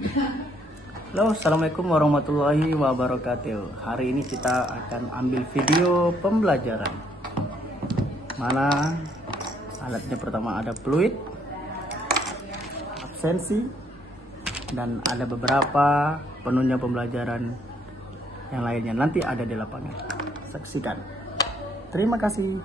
Halo, assalamualaikum warahmatullahi wabarakatuh. Hari ini kita akan ambil video pembelajaran. Mana alatnya? Pertama ada fluid, absensi, dan ada beberapa penunjang pembelajaran yang lainnya. Nanti ada di lapangan. Saksikan. Terima kasih.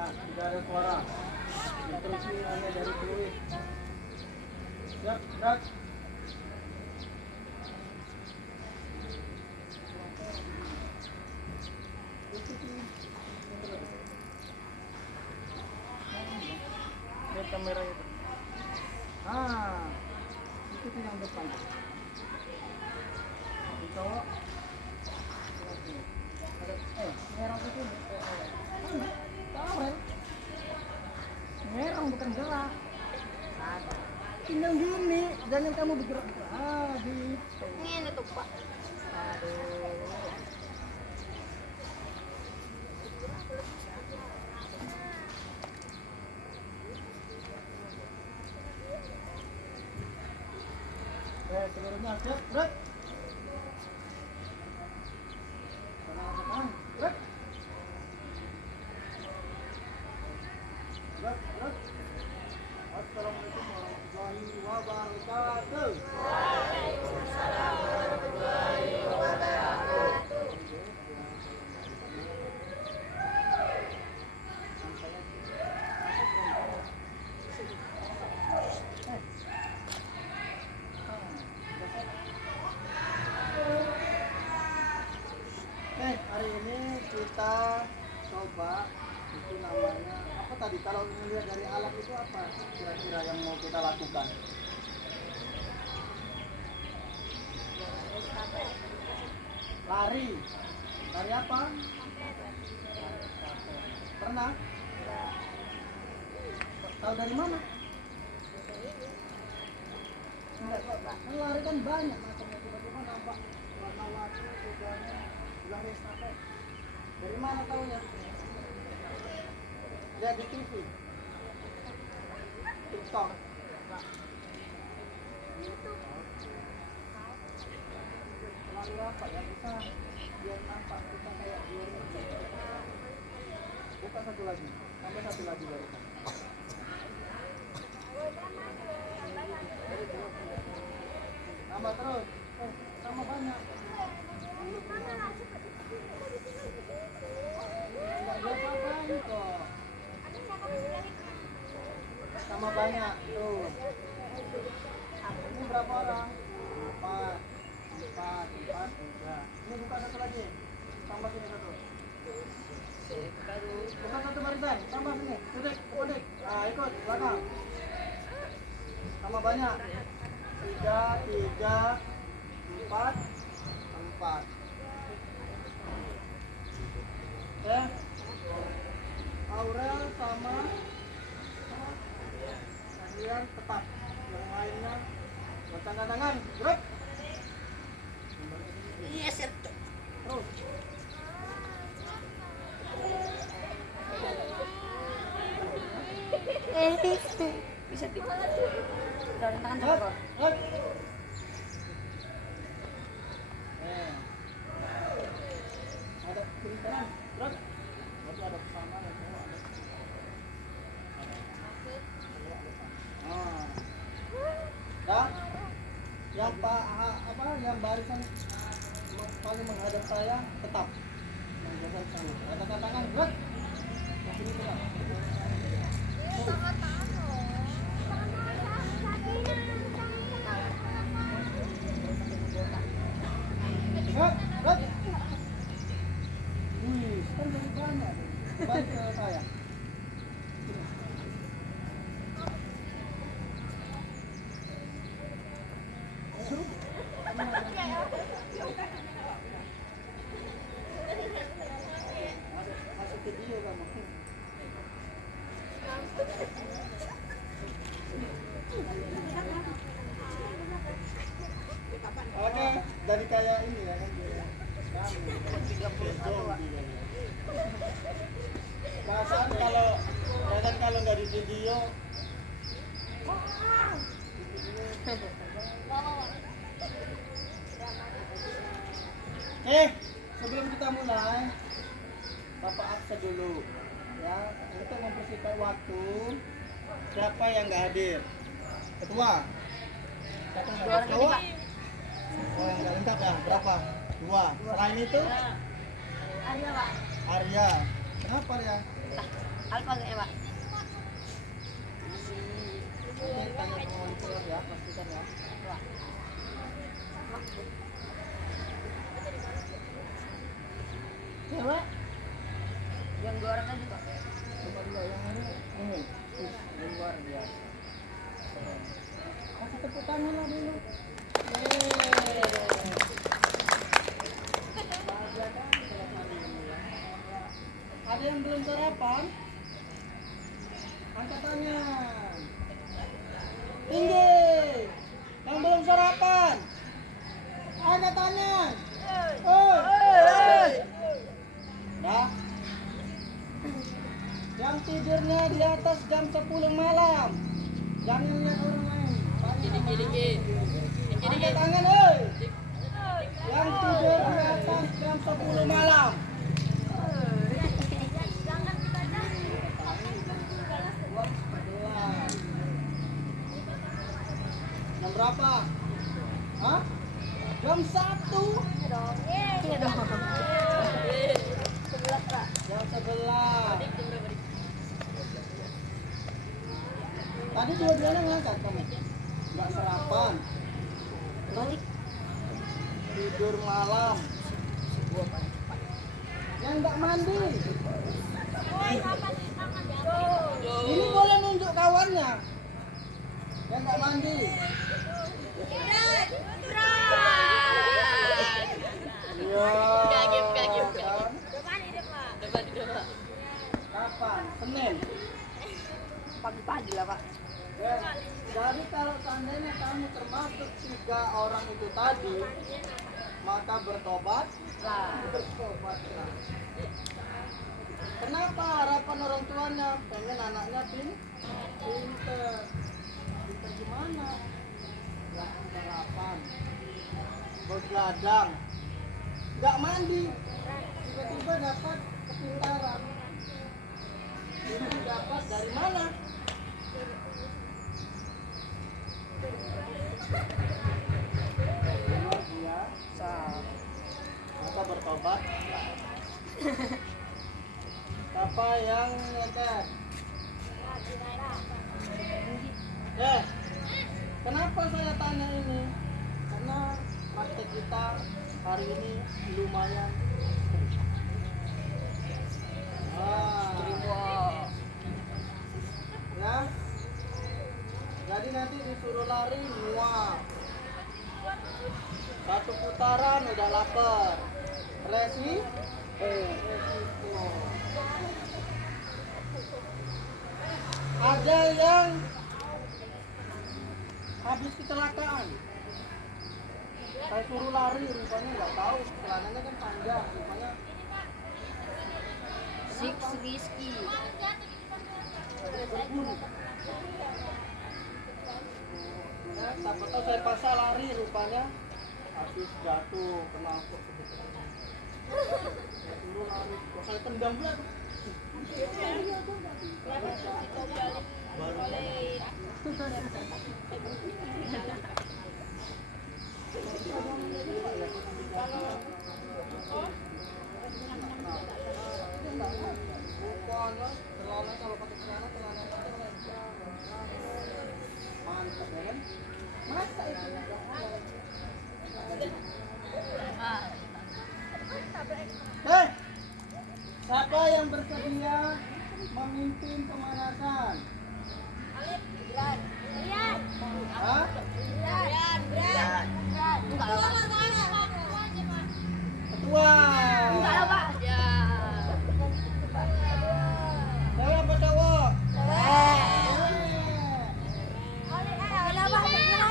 Tidak ada suara. Instruksi hanya dari fluid. Siap, gerak. Lihat kamera itu. Ikuti yang depan. Cowok. Merah ke sini. Merah bukan gerak. Tinggal gini, jangan kamu bergerak. Gitu. Ini tuh Pak. Aduh. Seluruhnya siap, gerak. Tenang, gerak. Gerak, gerak. Assalamualaikum warahmatullahi wabarakatuh. Waalaikumsalam warahmatullahi wabarakatuh. Hari ini kita coba itu namanya apa tadi? Kalau melihat dari alat itu apa kira-kira yang mau kita lakukan? Lari. Lari apa? Pernah? Tahu dari mana? Enggak, kan lari kan banyak macamnya. Tiba-tiba nampak warna-warni kudanya bilang estafet. Dari mana tahunya? Lihat di TV, TikTok. Selalu apa ya, bisa biar nampak kita kayak di rumah. Buka satu lagi, tambah satu lagi baru. Tambah terus, tambah banyak. Enggak apa-apa kok. Sama banyak tuh. Ini berapa orang? 4, 3. Ini buka satu lagi. Tambah sini satu. Buka satu barisan. Tambah sini. Titik, titik. Ikut belakang. Tambah banyak. 3, 4. Ya. Aurel sama kalian tetap, yang lainnya bacaan tangan, gerak. Iya, sir. Terus. Bisa di. Dari tangan terus. Ada kiri kanan, gerak. Berarti ada sama dan semua ada. Yang barisan paling menghadap saya tetap. Yang biasa sana. Katakan tangan. banyak. Bantu saya. Masuk video kamu. Oke, dari kayak ini ya kan dia. Perasaan kalau nggak di video. Sebelum kita mulai, Bapak absen dulu, ya, untuk mempersingkat waktu. Siapa yang nggak hadir? Ketua. Siapa yang nggak hadir? Ketua. Oh, yang nggak lengkap ya? Berapa? 2. Selain itu? Arya, Pak. Arya. Kenapa ya? Alfa enggak ya, Pak? Oke, tanya sama wali kelas ya, pastikan ya. Cewek? Yang 2 orang tadi, Pak. Coba dulu yang ini. Luar biasa. Kasih tepuk tangan lah dulu. Ada yang belum sarapan? Angkat tangan. Tinggi. Yang belum sarapan? Angkat tangan. Ya. Yang tidurnya di atas jam 10 malam. Jangan lihat orang lain. Angkat tangan, oi. Yang tidur di atas jam 10 malam. Jam berapa? Hah? Jam 1? Iya dong. 11, Pak. Jam 11. Tadi dua-duanya ngangkat kamu? Nggak sarapan? Balik. Tidur malam? Yang nggak mandi? Ini boleh nunjuk kawannya. Yang nggak mandi? Iya. Kan? Kapan? Senin? Pagi-pagi lah, Pak. Ya, jadi kalau seandainya kamu termasuk 3 orang itu tadi, maka bertobat. Bertobatlah. Kenapa harapan orang tuanya pengen anaknya pinter? Pinter gimana? Gak sarapan, berladang, nggak mandi, tiba-tiba dapat kepintaran. Ini dapat dari mana? Luar biasa. Maka bertobat. Siapa yang nyetek? Kenapa saya tanya ini? Karena praktek kita hari ini lumayan. Ya. Jadi nanti disuruh lari muak. 1 putaran udah lapar. Resiko. Ada yang habis kecelakaan. Saya suruh lari, rupanya nggak tahu. Celananya kan panjang, rupanya. Six Rizky. Berburu. Ya, siapa tahu saya pasal lari, rupanya habis jatuh kena kok. Saya suruh lari, kok saya tendang pula tuh. Celana kalau pakai celana mantap ya kan? Masa itu? Siapa yang bersedia memimpin pemanasan? Hah? Ketua. Enggak lah, Pak. Ya. Cewek apa cowok?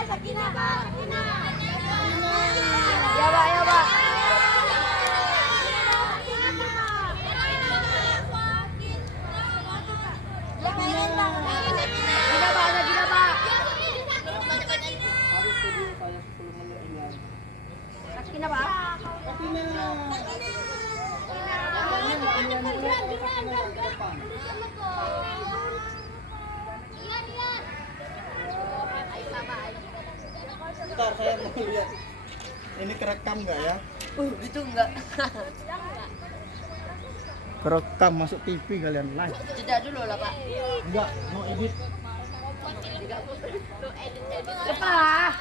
Sakinah, Pak. Ya, Pak, ya, Pak. Sakinah, Pak, Sakinah, Pak. Harus tunggu saya 10 menit ini. Sakinah, Pak. Sakinah. Ini nggak nilai-nilai kalau Sakinah yang ke depan. Bentar, saya mau lihat. Ini kerekam nggak ya? Gitu enggak. Kerekam masuk TV kalian live. Jeda dulu lah, Pak. Enggak, no edit. Lepas.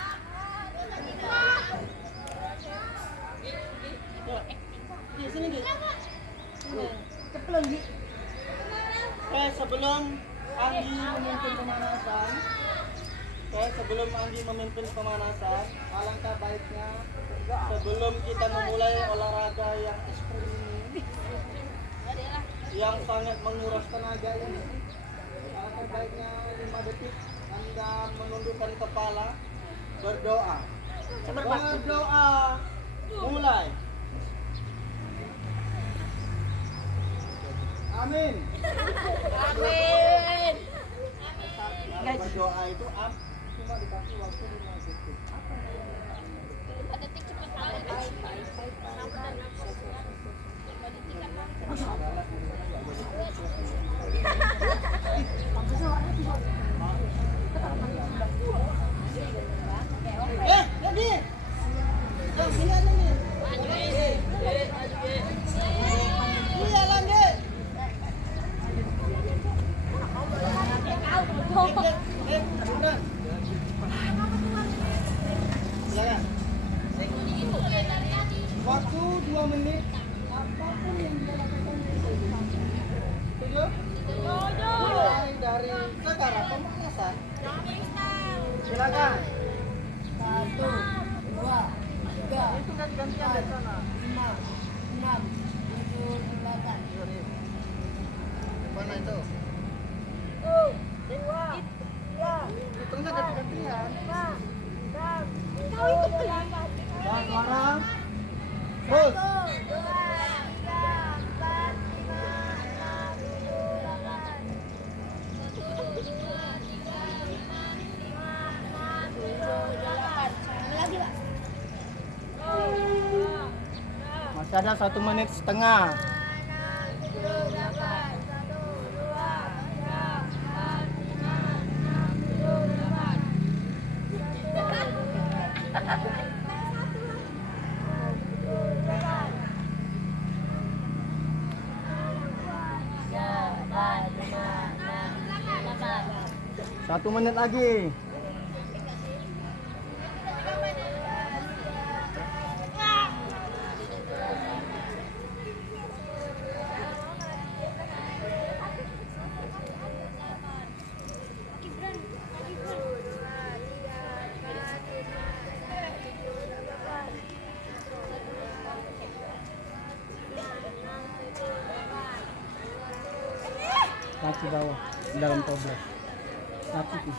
Di sini, Di. Kepelan, Di. Sebelum Andi memimpin pemanasan, alangkah baiknya sebelum kita memulai olahraga yang ekstrim ini, yang sangat menguras tenaga ini, alangkah baiknya 5 detik Anda menundukkan kepala, berdoa. Berdoa. Mulai. Amin. Amin. Nah, berdoa itu cuma dikasih waktu 5 detik. Jadi. Oh, sini aja nih. Iya, lanjut. Silakan. Waktu 2 menit. Apapun yang dia lakukan. Setuju? Mulai dari sekarang pemanasan. Silakan. 1, 2, 3. Itu ganti-gantian dari sana. 5, 6, 7, 8. Mana itu? Hitungnya ganti-gantian. Jangan marah. Terus. Masih ada 1 menit setengah. Satu menit lagi. Kaki bawah dalam tobles. Kaki tuh.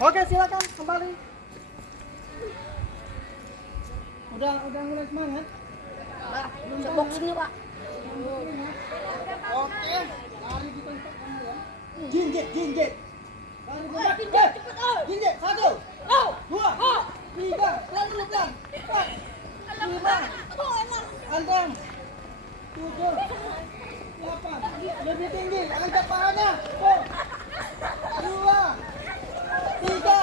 Oke, silakan kembali. Udah mulai semangat. Boxingnya, Pak. Oke, lari di tempat kamu ya. Jinjit. Lari di tempat. Jinjit. 1, 2, 3. Lari depan. 4, 5. Antam. 7, 8. Lebih tinggi. Angkat pahanya. 4, 2, 3.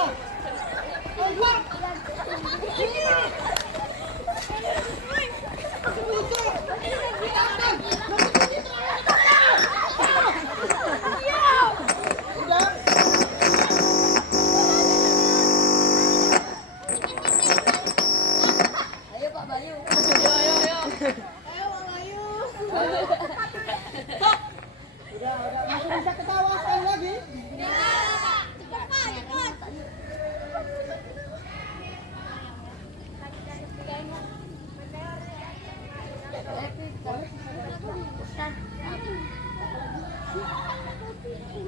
Angkat. 7. udah masih bisa ketawa sekali lagi.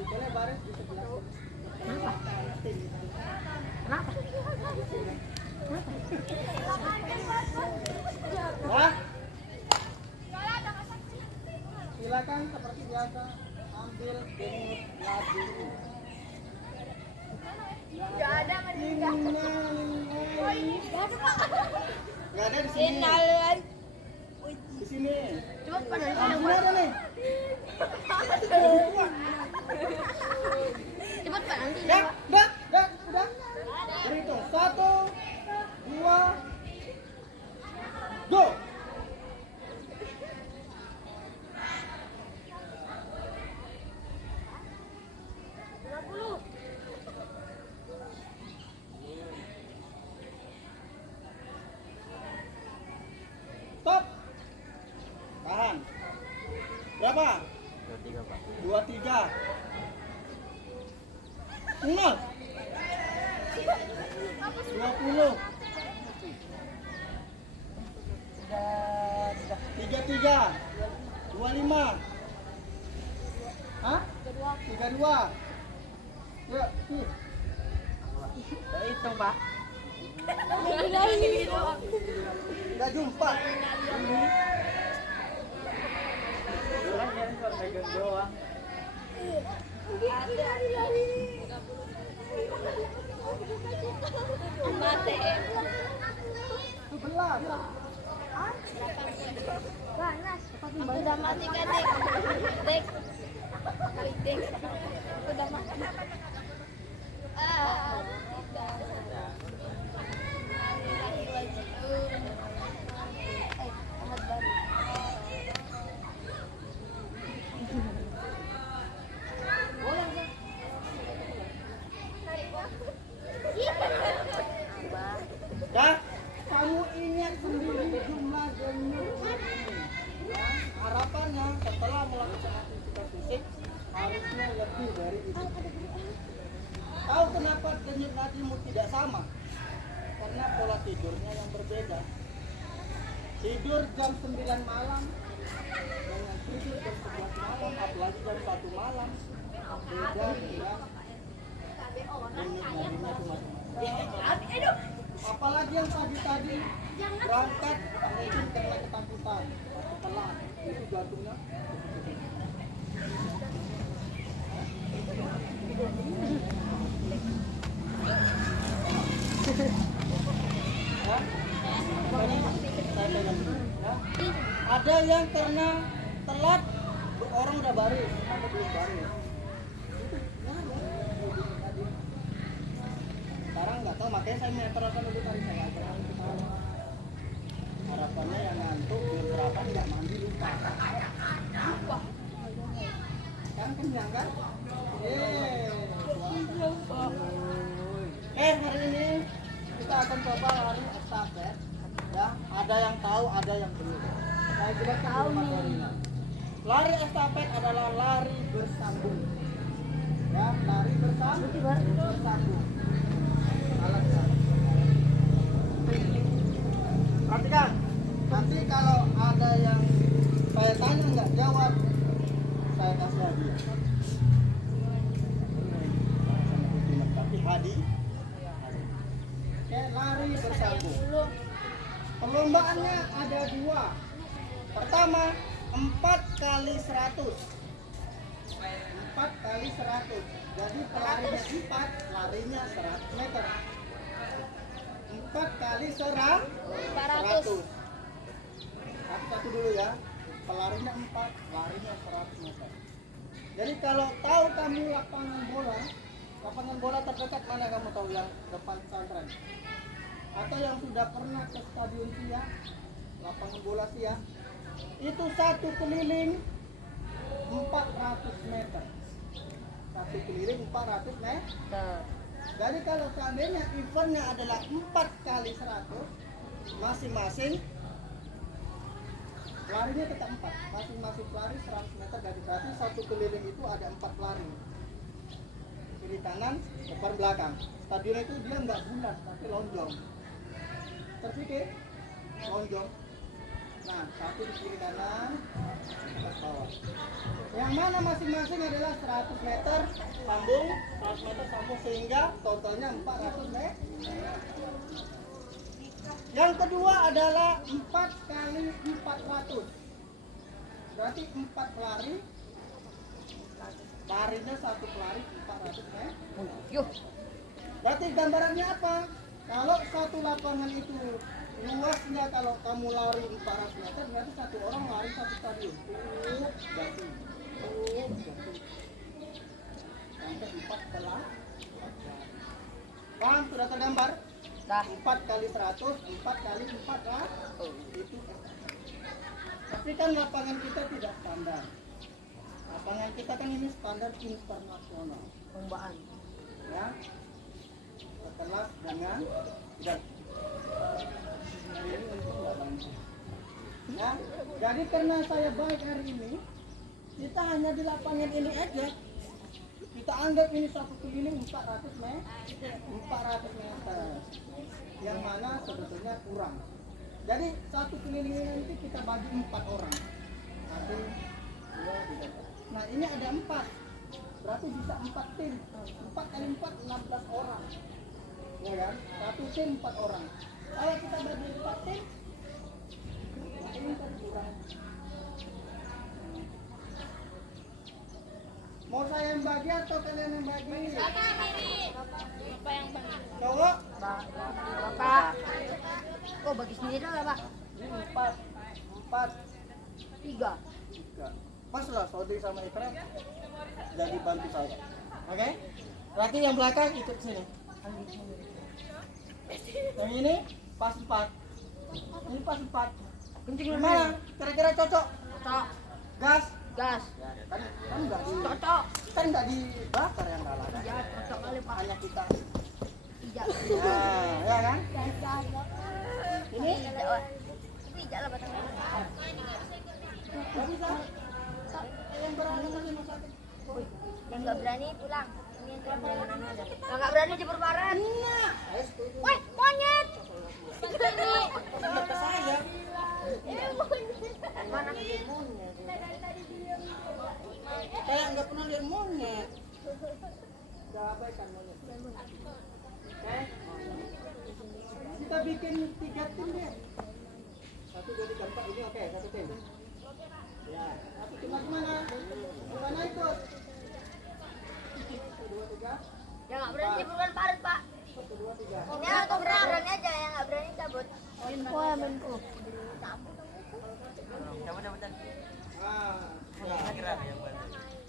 Boleh baris di sebelah. Kenapa? Kenapa? Nah, silakan seperti biasa ambil denyut nadi. Gak ada Nggak ada di sini. Di sini. Coba pada Ah, di sini ada nih. Cepat Pak nanti. Udah. Berhitung 1, 2, go. Stop. Tahan. Berapa? 23 Pak. 23. 0. 20. 33. 25. Hah? 32. Yuk, nih. Hitung Pak. Nggak jumpa. Pegang doang. Mati. 11. Aku udah mati kan Dik. Dik. Dik. Aku udah mati. Dah, kamu ingat sendiri jumlah denyut nadi. Ya, harapannya setelah melakukan aktivitas fisik harusnya lebih dari itu. Tahu kenapa denyut nadimu tidak sama? Karena pola tidurnya yang berbeda. Tidur jam 9 malam dengan tidur jam 11 malam, apalagi jam 1 malam, beda dengan denyut nadinya itu masing-masing. Apalagi yang tadi berangkat mungkin karena ketakutan atau telat, itu jantungnya. Ya, pokoknya saya pegang dulu, ya. Ada yang karena telat orang udah baris, kamu belum baris. Sekarang nggak tahu, makanya saya meteralkan dulu tadi saya ajarkan ke sana. Harapannya yang ngantuk belum sarapan nggak mandi lupa. Kan kenyang kan? Hari ini kita akan coba lari estafet. Ya, ada yang tahu, ada yang belum. Saya juga tahu materinya. Lari estafet adalah lari bersambung. Ya, lari bersambung. Alat saya. Perhatikan, nanti kalau ada yang saya tanya nggak jawab, saya kasih hadiah. Tapi hadiah. Oke, lari bersambung. Perlombaannya ada 2. Pertama, 4 kali 100. 4 kali 100. Jadi pelarinya 4, larinya 100 meter. 4 kali 100. Satu dulu ya. Pelarinya 4, larinya 100 meter. Jadi kalau tahu kamu lapangan bola terdekat mana, kamu tahu, yang depan pesantren? Atau yang sudah pernah ke stadion Sia, lapangan bola Sia, itu satu keliling 400 meter. Satu keliling 400 meter. Jadi kalau seandainya eventnya adalah 4 kali 100, masing-masing Larinya tetap 4. Masing-masing pelari 100 meter dari berarti satu keliling itu ada 4 pelari. Kiri kanan, depan belakang. Stadion itu dia nggak bulat tapi lonjong. Terpikir? Lonjong. Nah, satu di kiri kanan, atas bawah. Yang mana masing-masing adalah 100 meter sambung, 100 meter sambung sehingga totalnya 400 meter. Yang kedua adalah 4 kali 400. Berarti 4 pelari. Larinya satu pelari 400 meter. Berarti gambarannya apa? Kalau satu lapangan itu luasnya kalau kamu lari 400 meter berarti satu orang lari satu stadion. Ganti. Sampai 4 pelari. Paham? Sudah tergambar? 4 kali 100, 4 kali 4 lah. Itu. Tapi kan lapangan kita tidak standar. Lapangan kita kan ini standar internasional. Perlombaan. Ya. Sekelas dengan dan ini untung nggak banyak. Ya. Jadi karena saya baik hari ini, kita hanya di lapangan ini aja. Kita anggap ini satu keliling 400 meter. 400 meter. Yang mana sebetulnya kurang. Jadi satu keliling ini nanti kita bagi 4 orang. 1, 2, 3. Nah ini ada 4. Berarti bisa 4 tim. 4 kali 4 16 orang. Ya kan? Satu tim 4 orang. Kalau kita bagi 4 tim, ini kan kurang. Mau saya yang bagi atau kalian yang bagi? Bapak yang bagi. Cowok? Bapak. Oh, bagi sendiri lah, Pak. Ini 4. 3. 3. Pas lah Saudi sama Ikram jadi bantu saya. Oke? Berarti yang belakang ikut sini. Yang ini pas 4. Ini pas 4. Kencing Gimana? Kira-kira cocok? Cocok. Gas? Gas. Kan enggak di Cocok. kan enggak dibakar yang dalam. Iya, cocok kali, Pak. Hanya kita. Tidak. Nah, ya kan? Ini Tidak lah, batang. enggak bisa. Yang berani masih masak. Yang nggak berani pulang. Ini yang berani aja. Yang nggak berani jemur barat. Nah, saya setuju. Woi, monyet. Ini. Kata saya. Mana? Saya nggak pernah lihat monyet. Udah abaikan monyet. Oke. Kita bikin 3 tim ya. 1, 2, 3, 4 ini oke, 1 tim. Ya, 1 tim lagi mana? Mana ikut? 1, 2, 3. Yang nggak berani jemur barat, Pak. 1, 2, 3. Ya, aku berani aja, yang nggak berani cabut. Info ya, info.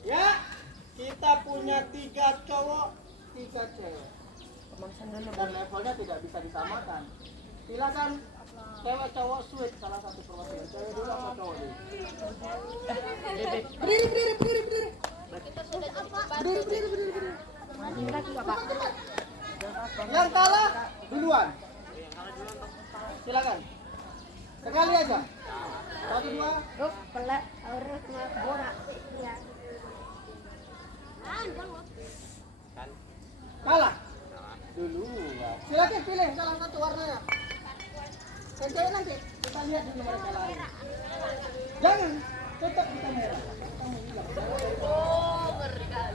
Ya, kita punya 3 cowok, 3 cewek. Dan levelnya tidak bisa disamakan. Silakan cewek cowok switch salah satu perwakilan. Cewek dulu apa cowok dulu? Berdiri. Yang kalah duluan. Silakan. Sekali aja. 1, 2. Pelak, harus borak. Ya. Kalah. Dulu. Silakan pilih salah satu warnanya. Yang cewek nanti kita lihat dulu mereka lari. Jangan tetap di kamera.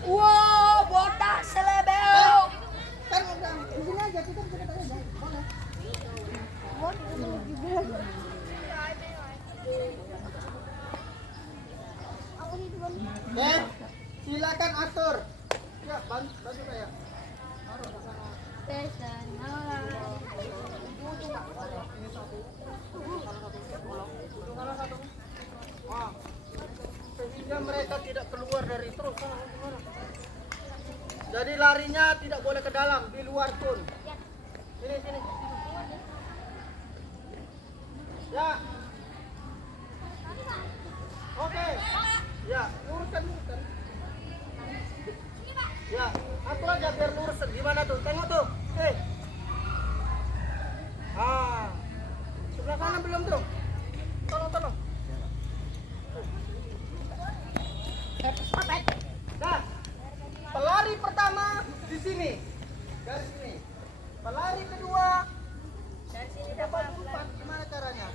Wow, botak selebel. Kan udah di sini aja kita bisa tanya mana? Silakan atur. Ya, bantu saya. Taruh ke sana. Ini satu. Salah satu. Ah. Sehingga mereka tidak keluar dari terus. Jadi larinya tidak boleh ke dalam, di luar pun. Sini. Ya. Oke. Ya, luruskan. Ya, atur aja biar lurus. Gimana tuh? Tengok tuh. Sebelah kanan belum tuh. Tolong. sini. Garis sini. Pelari kedua. Dapat 4, gimana caranya?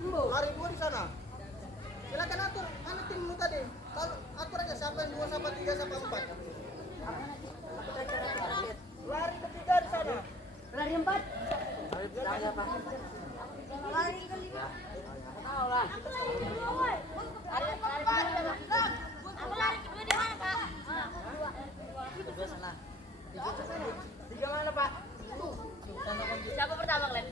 Lari 2 di sana. Silakan atur, mana timmu tadi? Kalau atur aja siapa yang 2, siapa 3, siapa 4. Lari ketiga di sana. Lari 4. Lari kelima. Tahu lah. Aku lari kedua di mana, Pak? Kedua sana. 3 mana, Pak? Siapa pertama kalian?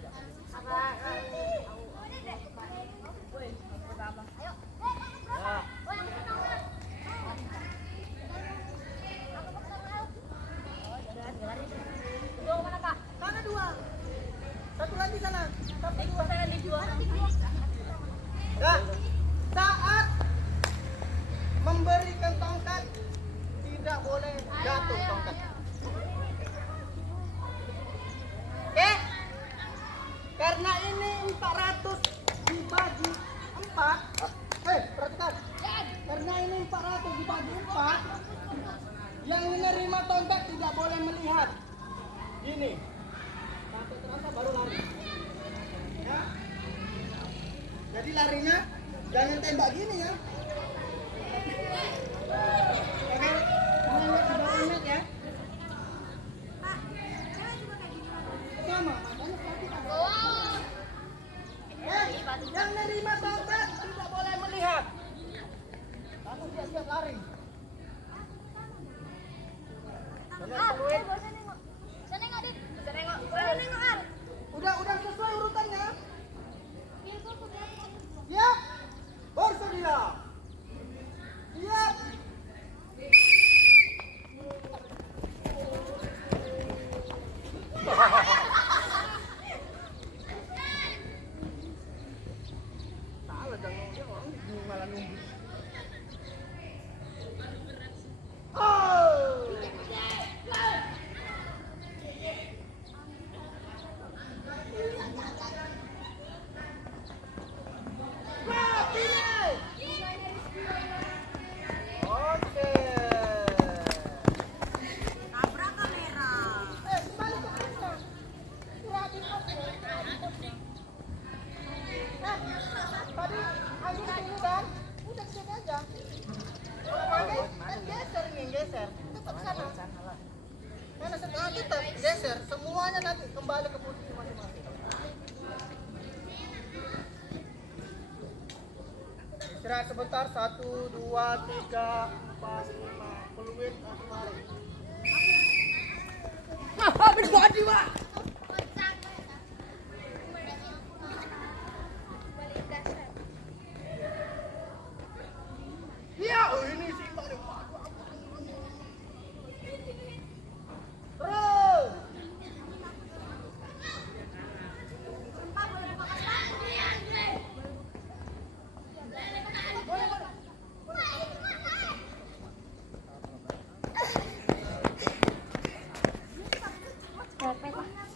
Sana 2. Satu lagi sana. Satu 2. Ya. Saat memberikan tongkat tidak boleh jatuh tongkat. Oke? Karena ini 400 dibagi 4. Perhatikan. Karena ini 400 dibagi 4. Yang menerima tongkat tidak boleh melihat. Gini. Sampai terasa baru lari. Ya. Jadi larinya jangan tembak gini ya. Oke. Menembak di bawah net ya. Sama, makanya perhatikan. Yang menerima tongkat tidak boleh melihat. Lalu dia siap lari. Udah sesuai urutannya. Siap. Bersedia. Siap. Salah jangan dia orang malah nunggu. Geser, semuanya nanti kembali ke posisi masing-masing. Istirahat sebentar, 1, 2, 3, 4, 5. Peluit, langsung lari. Berbody, Pak. Iya, ini simpang nih. Terus. Berapa?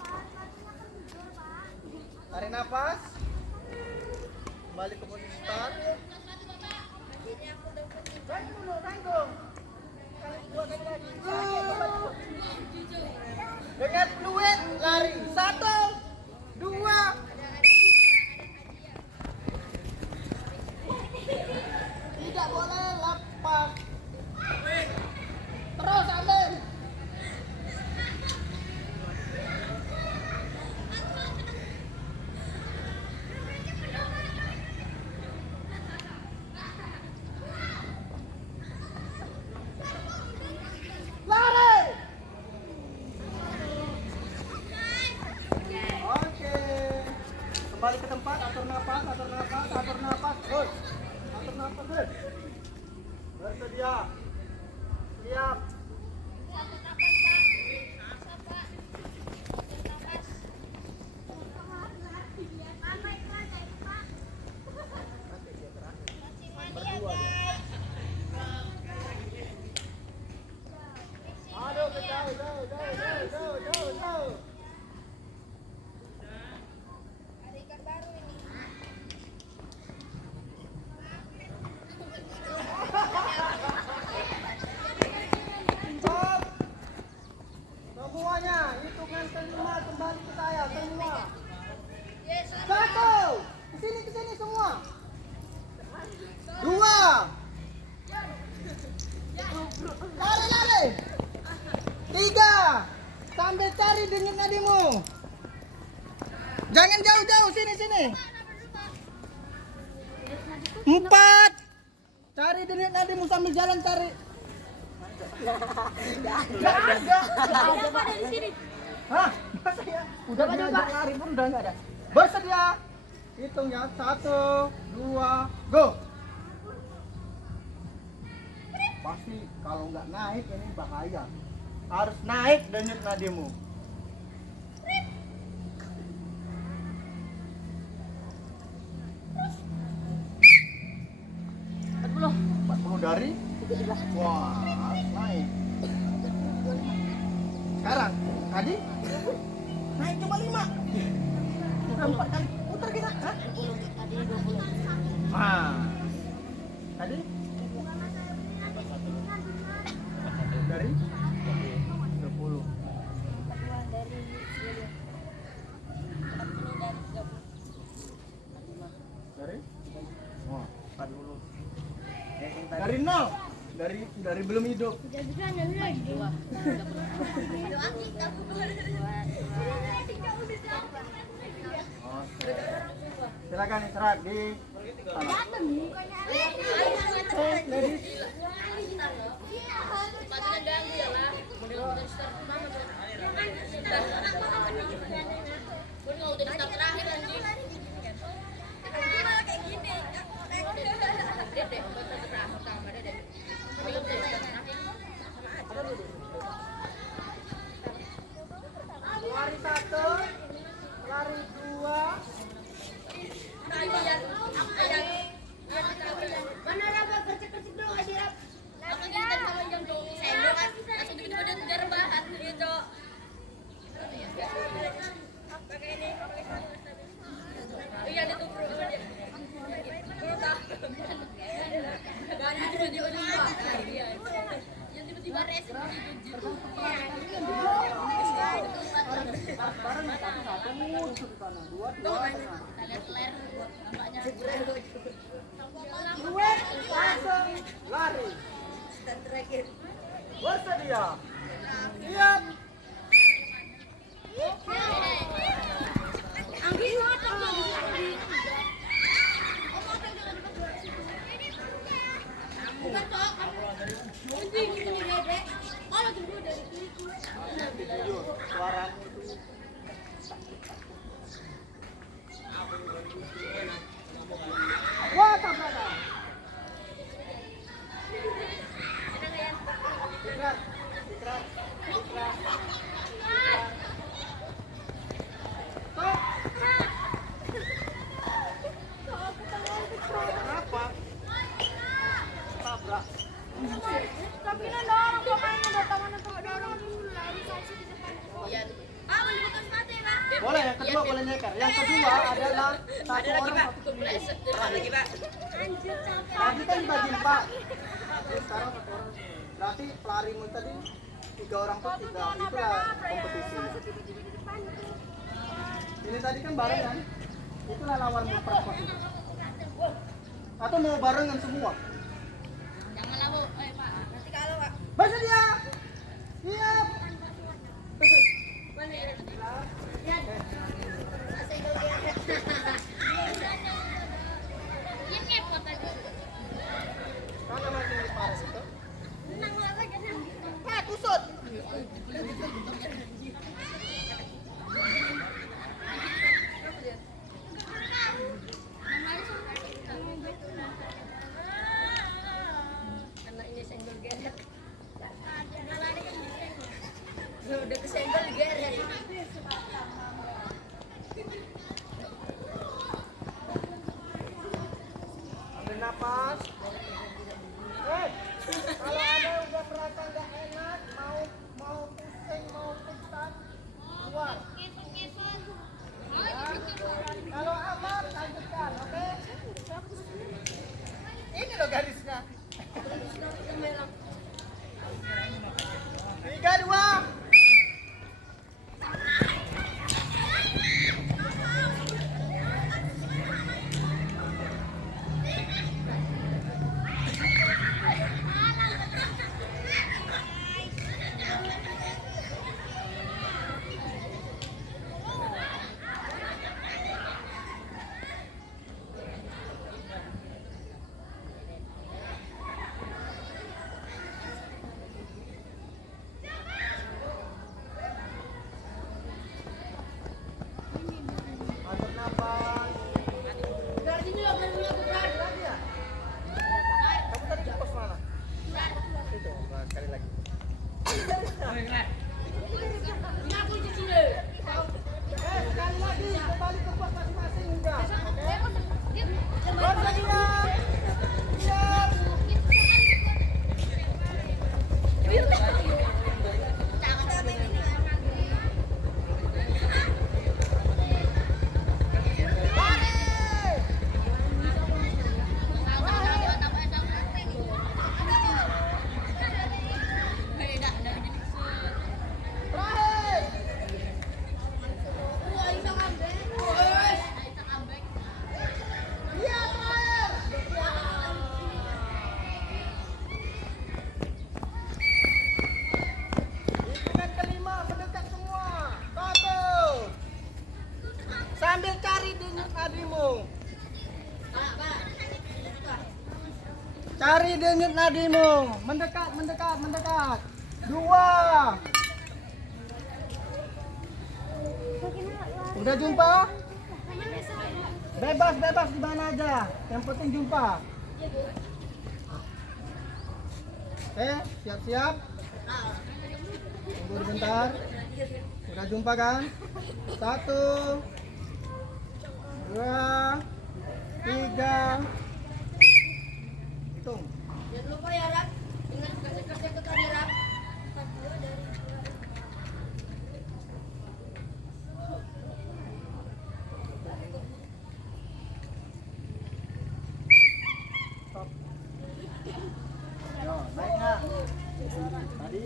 Lari, lari. 3. Sambil cari denyut nadimu. Jangan jauh-jauh, sini sini. 4. Cari denyut nadimu sambil jalan cari. Enggak ada. Ada di sini. Hah? Masa ya? Udah diajak lari pun udah enggak ada. Bersedia? Hitung ya. 1, 2, go. Pasti kalau nggak naik ini bahaya. Harus naik denyut nadimu. Empat puluh dari? Wah, harus naik. Sekarang, tadi naik coba 5. Udah 4 kali putar kita. Hah? Tadi 20. Nah, tadi dari 20. Dari 10. Dari? Oh, 40. Dari 0. Dari belum hidup. Silakan istirahat di sana. Ladies. Lari 1, lari 2. Mana Rafa kercek-kercek dulu kasih Raf. Aku jadi tadi sama yang tuh sendok kan langsung tiba-tiba dia ngejar bahan gitu. Pakai ini. Iya ada tuh bro dia. Bro tak. Bahan tiba-tiba lupa. Iya. Yang tiba-tiba res gitu. Bareng satu-satu musuh di sana. 2, 2. Duet langsung lari. Bersedia. Siap. Suaranya itu. Wah, tabrakan. Istirahat, istirahat, istirahat. Stop. Kenapa? Tabrak. Tapi dorong pemainnya datang dorong dulu lari saja di depan. Iya. Ah, boleh bekas mati, Pak. Boleh, yang kedua boleh nyeker. Yang kedua adalah satu orang satu Lagi, Pak. Tadi kan dibagi 4. Sekarang 1 orang. Berarti pelarimu tadi 3 orang per 3. Itulah kompetisi. Ini tadi kan barengan. Itulah lawanmu perempuan. Atau mau barengan semua? Jangan lalu, Pak. Nanti kalau, Pak. Bersedia? Siap. Ini ngepot aja. Mana masih di Paris itu? Tenang lah aja. Pak, kusut. Karena ini senggol geret. Udah kesenggol geret. Ambil napas. Kalau ada udah merasa nggak enak, mau pusing, mau pingsan, keluar. Ya. Kalau aman, lanjutkan, oke? Ini loh garisnya. 3, 2. Sekali lagi. Sekali lagi kembali ke pos masing-masing udah. Oke. Bangsa diam. Diam. Hitungan kelima mendekat semua. 1. Sambil cari denyut nadimu. Cari denyut nadimu. Mendekat, mendekat, mendekat. 2. Udah jumpa? Bebas, bebas di mana aja. Yang penting jumpa. Oke, siap-siap. Tunggu bentar. Udah jumpa kan? 1, 2, 3. Hitung. Jangan lupa ya, Rap. Ingat kerja ke tadi, Rap. Stop. Yo, naik nggak? Tadi.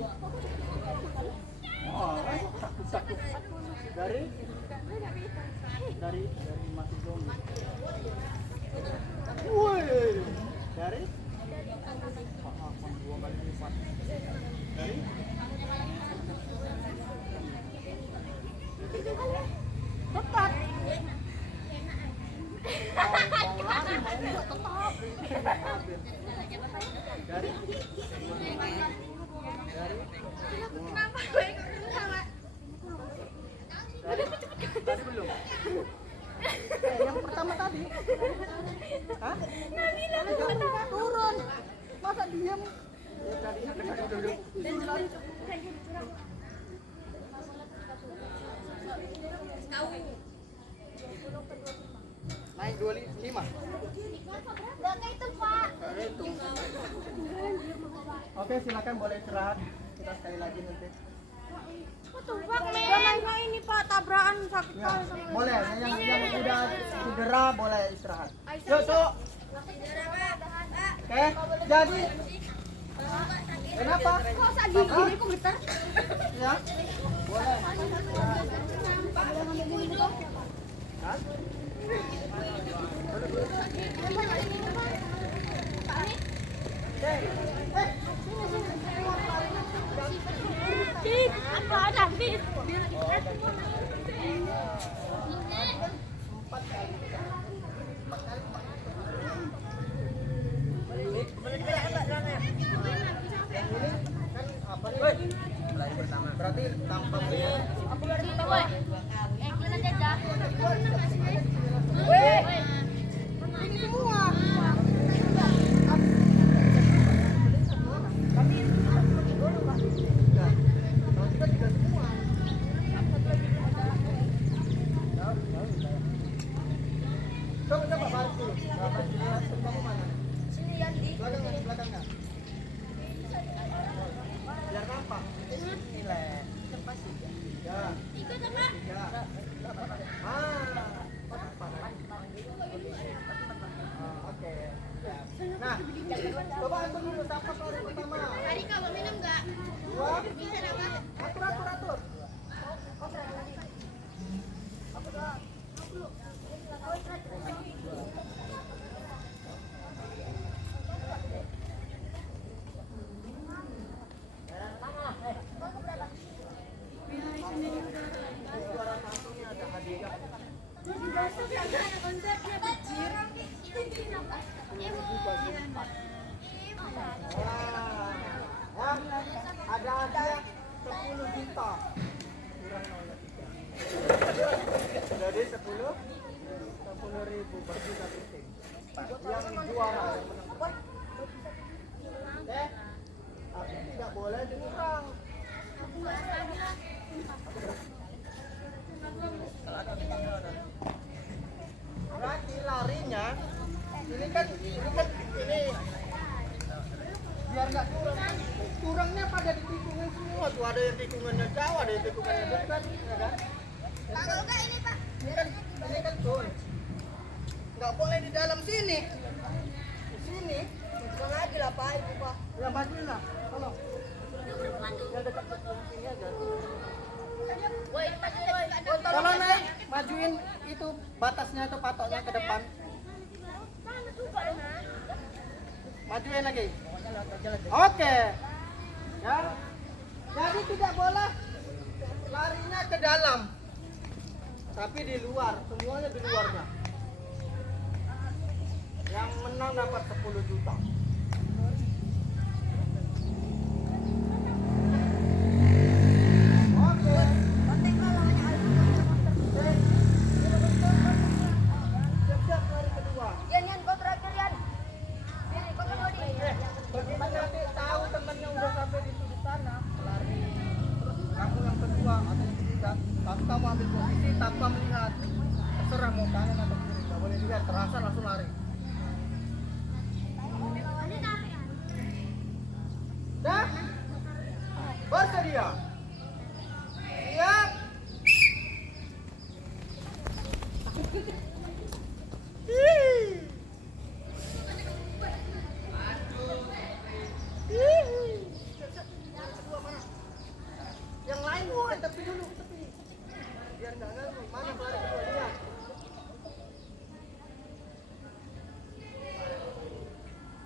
Oh, sakit. Dari mati zombie. Woi, dari 2 kali lipat. Dari tetap. Mau lari, mau enggak tetap. Dari Kenapa gue ikut salah? tadi belum. Yang pertama tadi. Hah? Turun. Masa diam? Ya tadinya kena dulu. Naik 25. Enggak itu, Pak. Oke, silakan boleh istirahat. Kita sekali lagi nanti. Pak, memang ini Pak tabrakan sakit Ya, kali sama boleh. Yang udah cedera boleh istirahat. Yuk, Cuk. Oke, jadi kenapa? Kok saat gini kok getar? Ya, boleh. Hah? Apa ada bis? Apa nih? Berarti tanpa bayar. Ini semua. Coba balik dulu. Kamu mana? Sini Yanti. Belakangnya. Biar gampang. Nilai. Ya. Ikut apa? Ya. Oke. Nah, coba atur dulu siapa kelas pertama. Hari kamu minum enggak? 2. Bisa apa? Atur. Konsepnya bejir. Wah, ada hadiah 10 juta. Kurang 0,3. Jadi 10 ribu bagi satu tim. Yang juara yang menang. Tapi tidak boleh. boleh dikurang. Berarti larinya ini kan ini biar nggak kurang. Kurangnya pada di tikungan semua tuh, ada yang tikungannya jauh, ada yang tikungannya dekat, ya kan? Pak, kalau enggak ini Pak. Ini kan tol. Nggak boleh di dalam sini. Di sini. Bukan lagi lah Pak, Ibu Pak. Ya majuin lah. Tolong. Yang dekat sini aja. Woi, Pak, woi. Tolong naik, majuin itu batasnya itu patoknya ke depan. Majuin lagi. Oke. Ya. Jadi tidak boleh larinya ke dalam. Tapi di luar, semuanya di luarnya. Yang menang dapat 10 juta. Oke. Siap-siap lari kedua. Yan, kau terakhir Yan. Ini kau kedua di. Begitu nanti tahu temennya udah sampai di sana, lari. Terus kamu yang kedua atau yang ketiga, lalu kamu ambil posisi tanpa melihat. Terserah mau kanan atau kiri, nggak boleh dilihat. Terasa langsung lari. Dah? Bersedia? Siap? Yang lain boleh, tapi dulu tepi. Biar nggak ganggu. Mana lari kedua, lihat.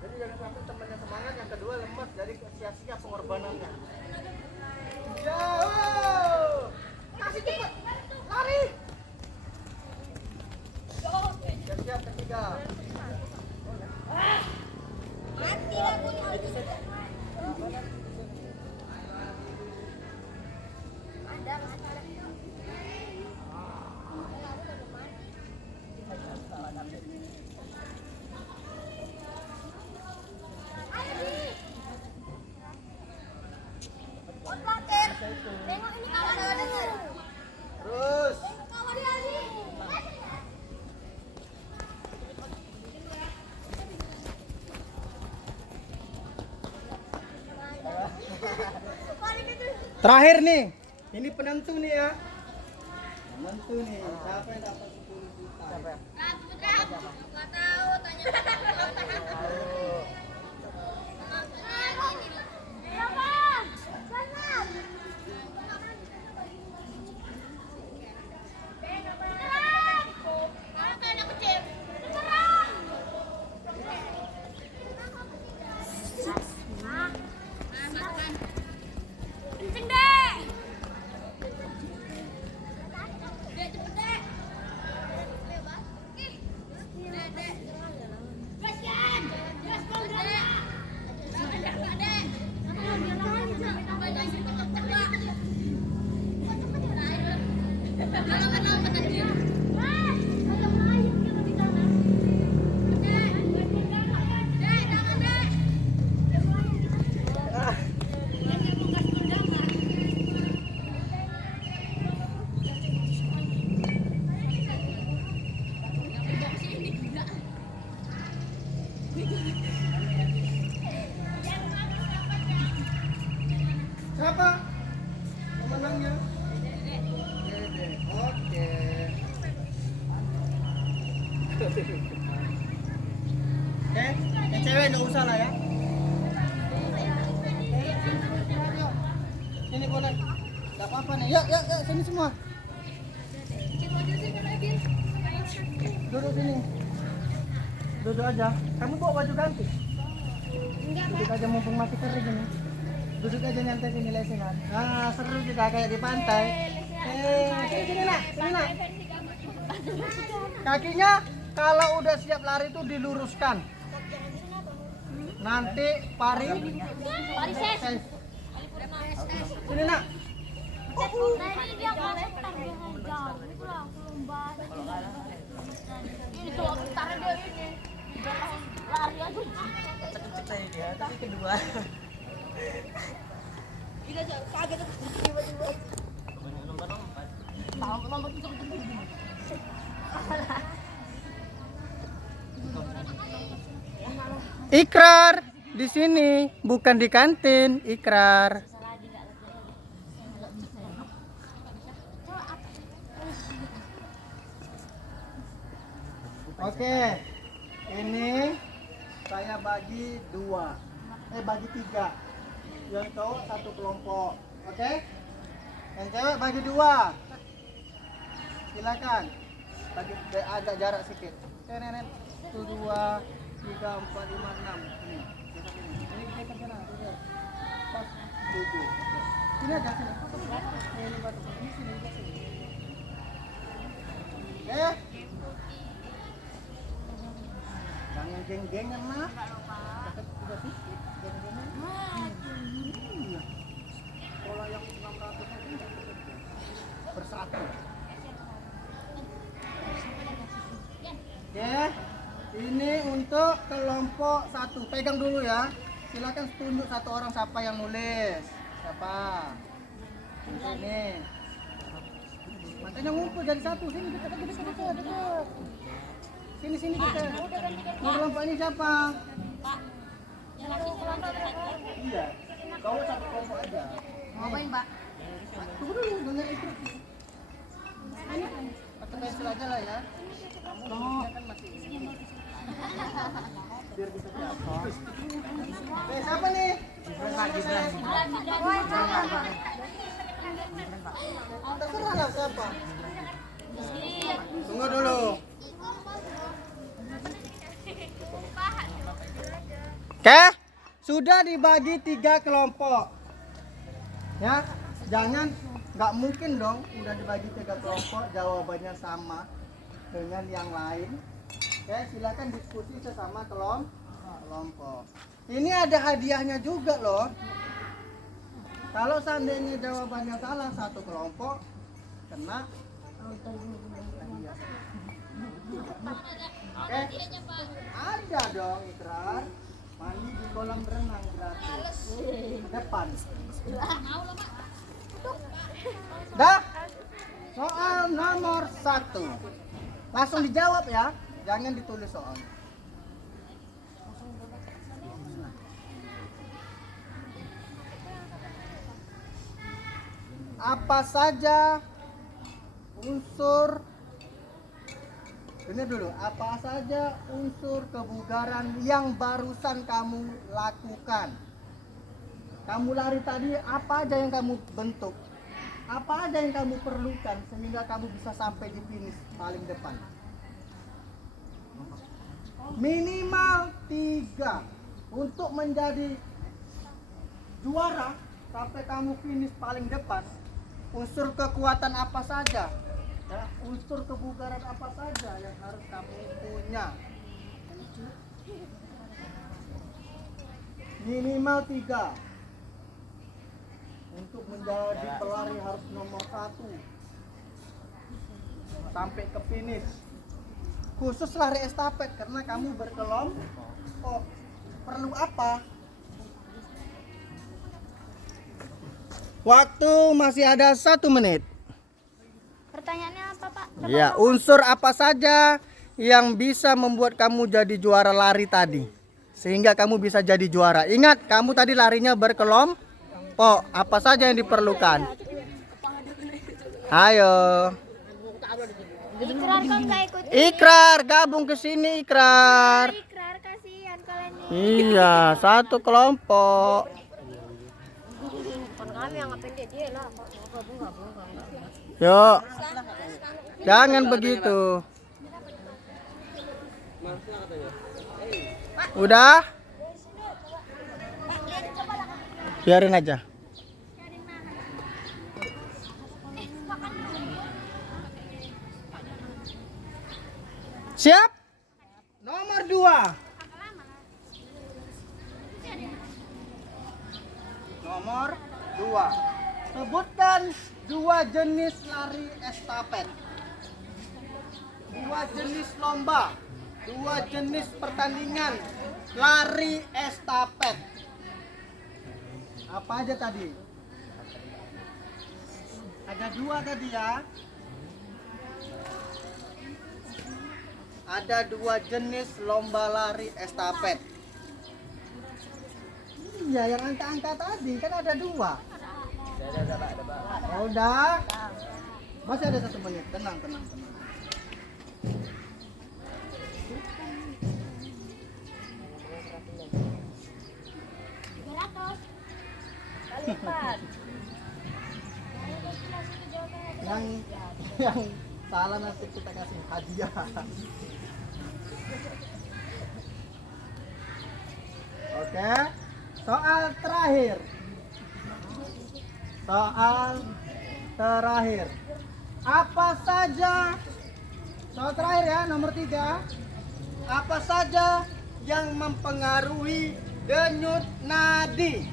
Jadi jangan sampai temannya semangat, yang kedua lemas, jadi sia-sia pengorbanannya. Jauh. Kasih cepat. Lari. Siap-siap ketiga. Mati lagunya. Ada. Tengok ini kawan dengar. Terus. Kawan dia ni. Terakhir nih. Ini penentu nih ya. Penentu nih. Siapa yang dapat 10 juta? Siapa? Enggak tahu, tanya. Siapa pemenangnya? Dede. Oke. Yang cewek nggak usah lah ya. Sini boleh. Gak apa-apa nih. Yuk, sini semua. Duduk sini. Duduk aja. Kamu bawa baju ganti? Duduk aja mumpung masih kering ini. Duduk aja nyantai sini lesehan. Nah, seru juga kayak di pantai. Sini nak, sini nak. Kakinya kalau udah siap lari itu diluruskan. Nanti ses. Sini nak. Tadi dia masuk target jauh, pulang lomba. Ini tuh taruh dia ini. Lari aja. Cek saya dia, tapi kedua. Kaget aku tiba-tiba. Ikrar di sini, bukan di kantin. Ikrar. Oke, ini saya bagi dua, bagi tiga. Yang cowok satu kelompok, oke? Yang cewek bagi dua. Silakan. Bagi agak jarak sedikit. Oke, nenek. 1, 2, 3, 4, 5, 6. Ini. Ini kita sana. Pas 7. Sini aja sini. Ini batu. Ini sini. Oke. Jangan geng-gengan mah. Udah sedikit. Geng-gengan. Iya. Pola yang 600 itu bersatu. Oke, ini untuk kelompok 1. Pegang dulu ya. Silakan tunjuk satu orang siapa yang nulis. Siapa? Di sini. Makanya ngumpul jadi satu. Sini dekat. Sini dekat. Mau kelompok ini siapa? Iya. Kau satu kelompok aja. Ngapain, Pak? Tunggu dulu, dengar itu. Pakai pensil aja lah ya. Kamu kan masih biar bisa diatur. Siapa nih? Terserah lah siapa. Tunggu dulu. Oke, sudah dibagi 3 kelompok. Ya, jangan, nggak mungkin dong udah dibagi 3 kelompok jawabannya sama dengan yang lain. Oke, silakan diskusi sesama kelompok. Ini ada hadiahnya juga loh. Kalau seandainya jawabannya salah satu kelompok kena hadiah. Oke, ada dong Ikrar. Mandi di kolam renang gratis. Depan. Dah. Soal nomor 1. Langsung dijawab ya. Jangan ditulis soal. Apa saja unsur ini dulu, apa saja unsur kebugaran yang barusan kamu lakukan? Kamu lari tadi, apa aja yang kamu bentuk? Apa aja yang kamu perlukan sehingga kamu bisa sampai di finish paling depan? Minimal 3 untuk menjadi juara sampai kamu finish paling depan. Unsur kekuatan apa saja? Ya, unsur kebugaran apa saja yang harus kamu punya? Minimal 3 untuk menjadi pelari harus nomor 1 sampai ke finish. Khusus lari estafet karena kamu berkelompok. Perlu apa? Waktu masih ada 1 menit. Pertanyaannya apa, Pak? Ya, unsur apa saja yang bisa membuat kamu jadi juara lari tadi? Sehingga kamu bisa jadi juara. Ingat, kamu tadi larinya berkelompok. Apa saja yang diperlukan? Ayo. Ikrar kok nggak ikut? Ikrar, gabung ke sini Ikrar. Ikrar, kasihan kalian nih. Iya, satu kelompok. Kami yang ngapain dia lah. Yuk. Jangan begitu. Udah? Biarin aja. Siap? Nomor 2. Nomor 2. Sebutkan 2 jenis lari estafet. 2 jenis lomba. 2 jenis pertandingan lari estafet. Apa aja tadi? Ada 2 tadi ya. Ada 2 jenis lomba lari estafet. Iya, yang angka-angka tadi kan ada 2. Oh, udah. Masih ada 1 menit. Tenang. yang salah nanti kita kasih hadiah. Oke, soal terakhir. Apa saja? Soal terakhir ya, nomor 3. Apa saja yang mempengaruhi denyut nadi?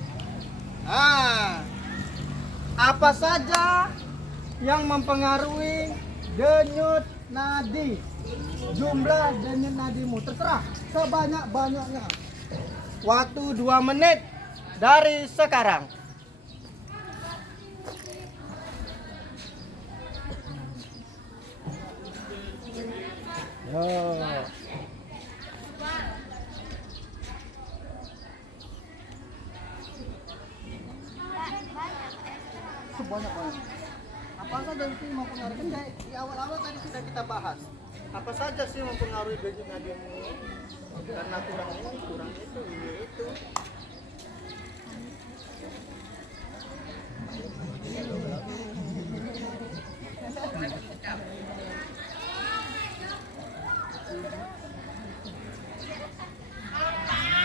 Apa saja yang mempengaruhi denyut nadi? Jumlah denyut nadimu terserah sebanyak-banyaknya. Waktu 2 menit dari sekarang. Sebanyak-banyak. Apa saja sih mempengaruhi? Di awal-awal tadi sudah kita bahas. Apa saja sih mempengaruhi denyut nadimu? Karena kurang ini, kurang itu, ini itu.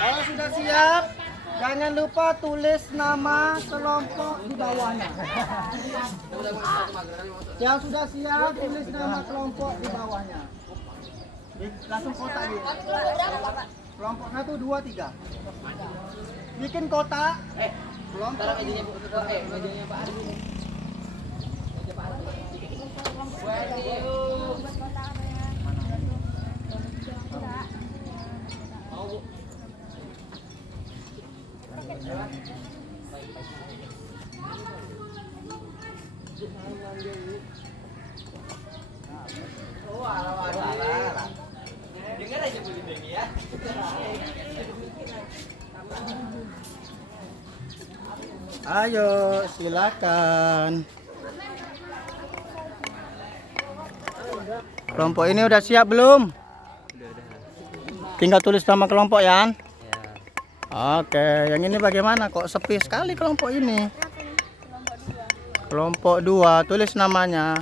Kalau sudah siap, jangan lupa tulis nama kelompok di bawahnya. Yang sudah siap, tulis nama kelompok di bawahnya. Langsung kotak dia. Kelompok 1, 2, 3. Bikin kotak. Kelompok. Mejanya Pak Ardi. Meja Pak Ardi. Mau Bu. Oh, ala. Dengar aja Bu ini ya. Ayo, silakan. Kelompok ini udah siap belum? Tinggal tulis nama kelompok ya. Oke, yang ini bagaimana? Kok sepi sekali kelompok ini? Kelompok 2, tulis namanya.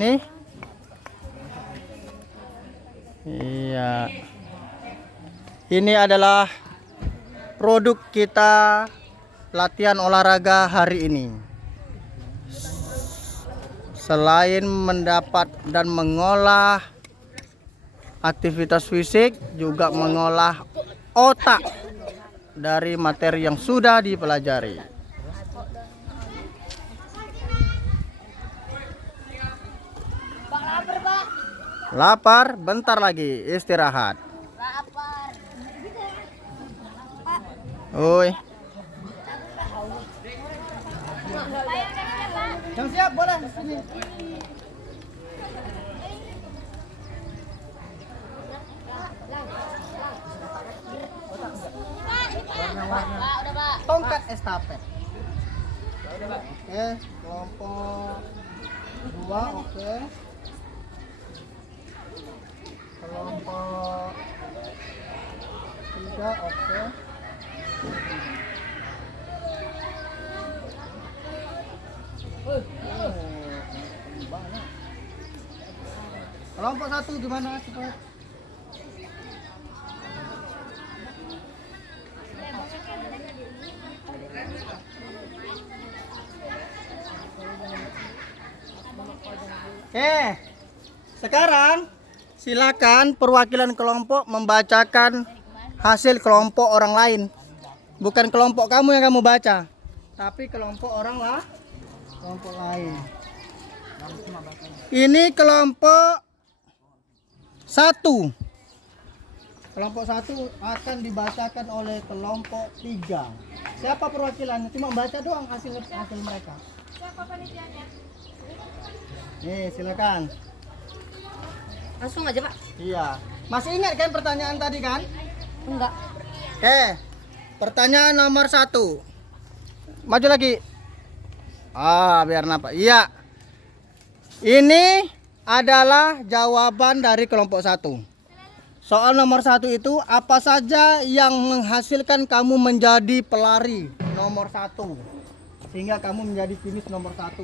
Nih. Iya. Ini adalah produk kita latihan olahraga hari ini. Selain mendapat dan mengolah aktivitas fisik, juga mengolah otak dari materi yang sudah dipelajari. Bang lapar, Pak. Lapar? Bentar lagi istirahat. Lapar. Oi. Yang siap boleh di sini. Warna-warna. Pak, udah, Pak. Tongkat estafet. Oke, kelompok 2 oke. Kelompok 3 oke. Kelompok 1 gimana cepat? Oke, sekarang silakan perwakilan kelompok membacakan hasil kelompok orang lain. Bukan kelompok kamu yang kamu baca, tapi kelompok orang lah, kelompok lain. Ini kelompok 1. Kelompok 1 akan dibacakan oleh kelompok 3. Siapa perwakilannya? Cuma baca doang hasil mereka. Siapa panitianya? Nih, silakan. Langsung aja, Pak. Iya. Masih ingat kan pertanyaan tadi kan? Enggak. Oke. Pertanyaan nomor 1. Maju lagi. Biar nampak. Iya. Ini adalah jawaban dari kelompok 1. Soal nomor 1 itu, apa saja yang menghasilkan kamu menjadi pelari nomor 1 sehingga kamu menjadi finish nomor 1?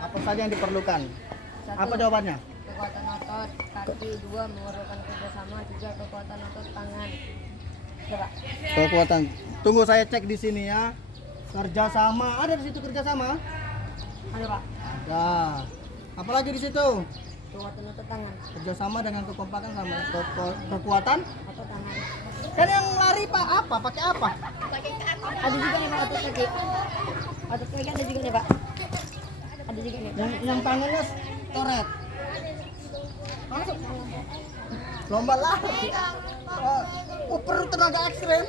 Apa saja yang diperlukan? Apa jawabannya? Kekuatan otot kaki, 2 memerlukan kerjasama, 3 kekuatan otot tangan. Coba. Kekuatan. Tunggu saya cek di sini ya. Kerjasama, ada di situ kerjasama? Ada, Pak. Ada. Apalagi di situ? Kekuatan otot tangan. Kerjasama dengan kekompakan sama kekuatan. Otot tangan. Kan yang lari Pak apa? Pakai apa? Ada juga nih, Pak, otot kaki. Otot kaki ada juga nih, Pak. Ada juga nih. Yang tangannya toret. Masuk. Lomba lari. Perlu tenaga ekstrem.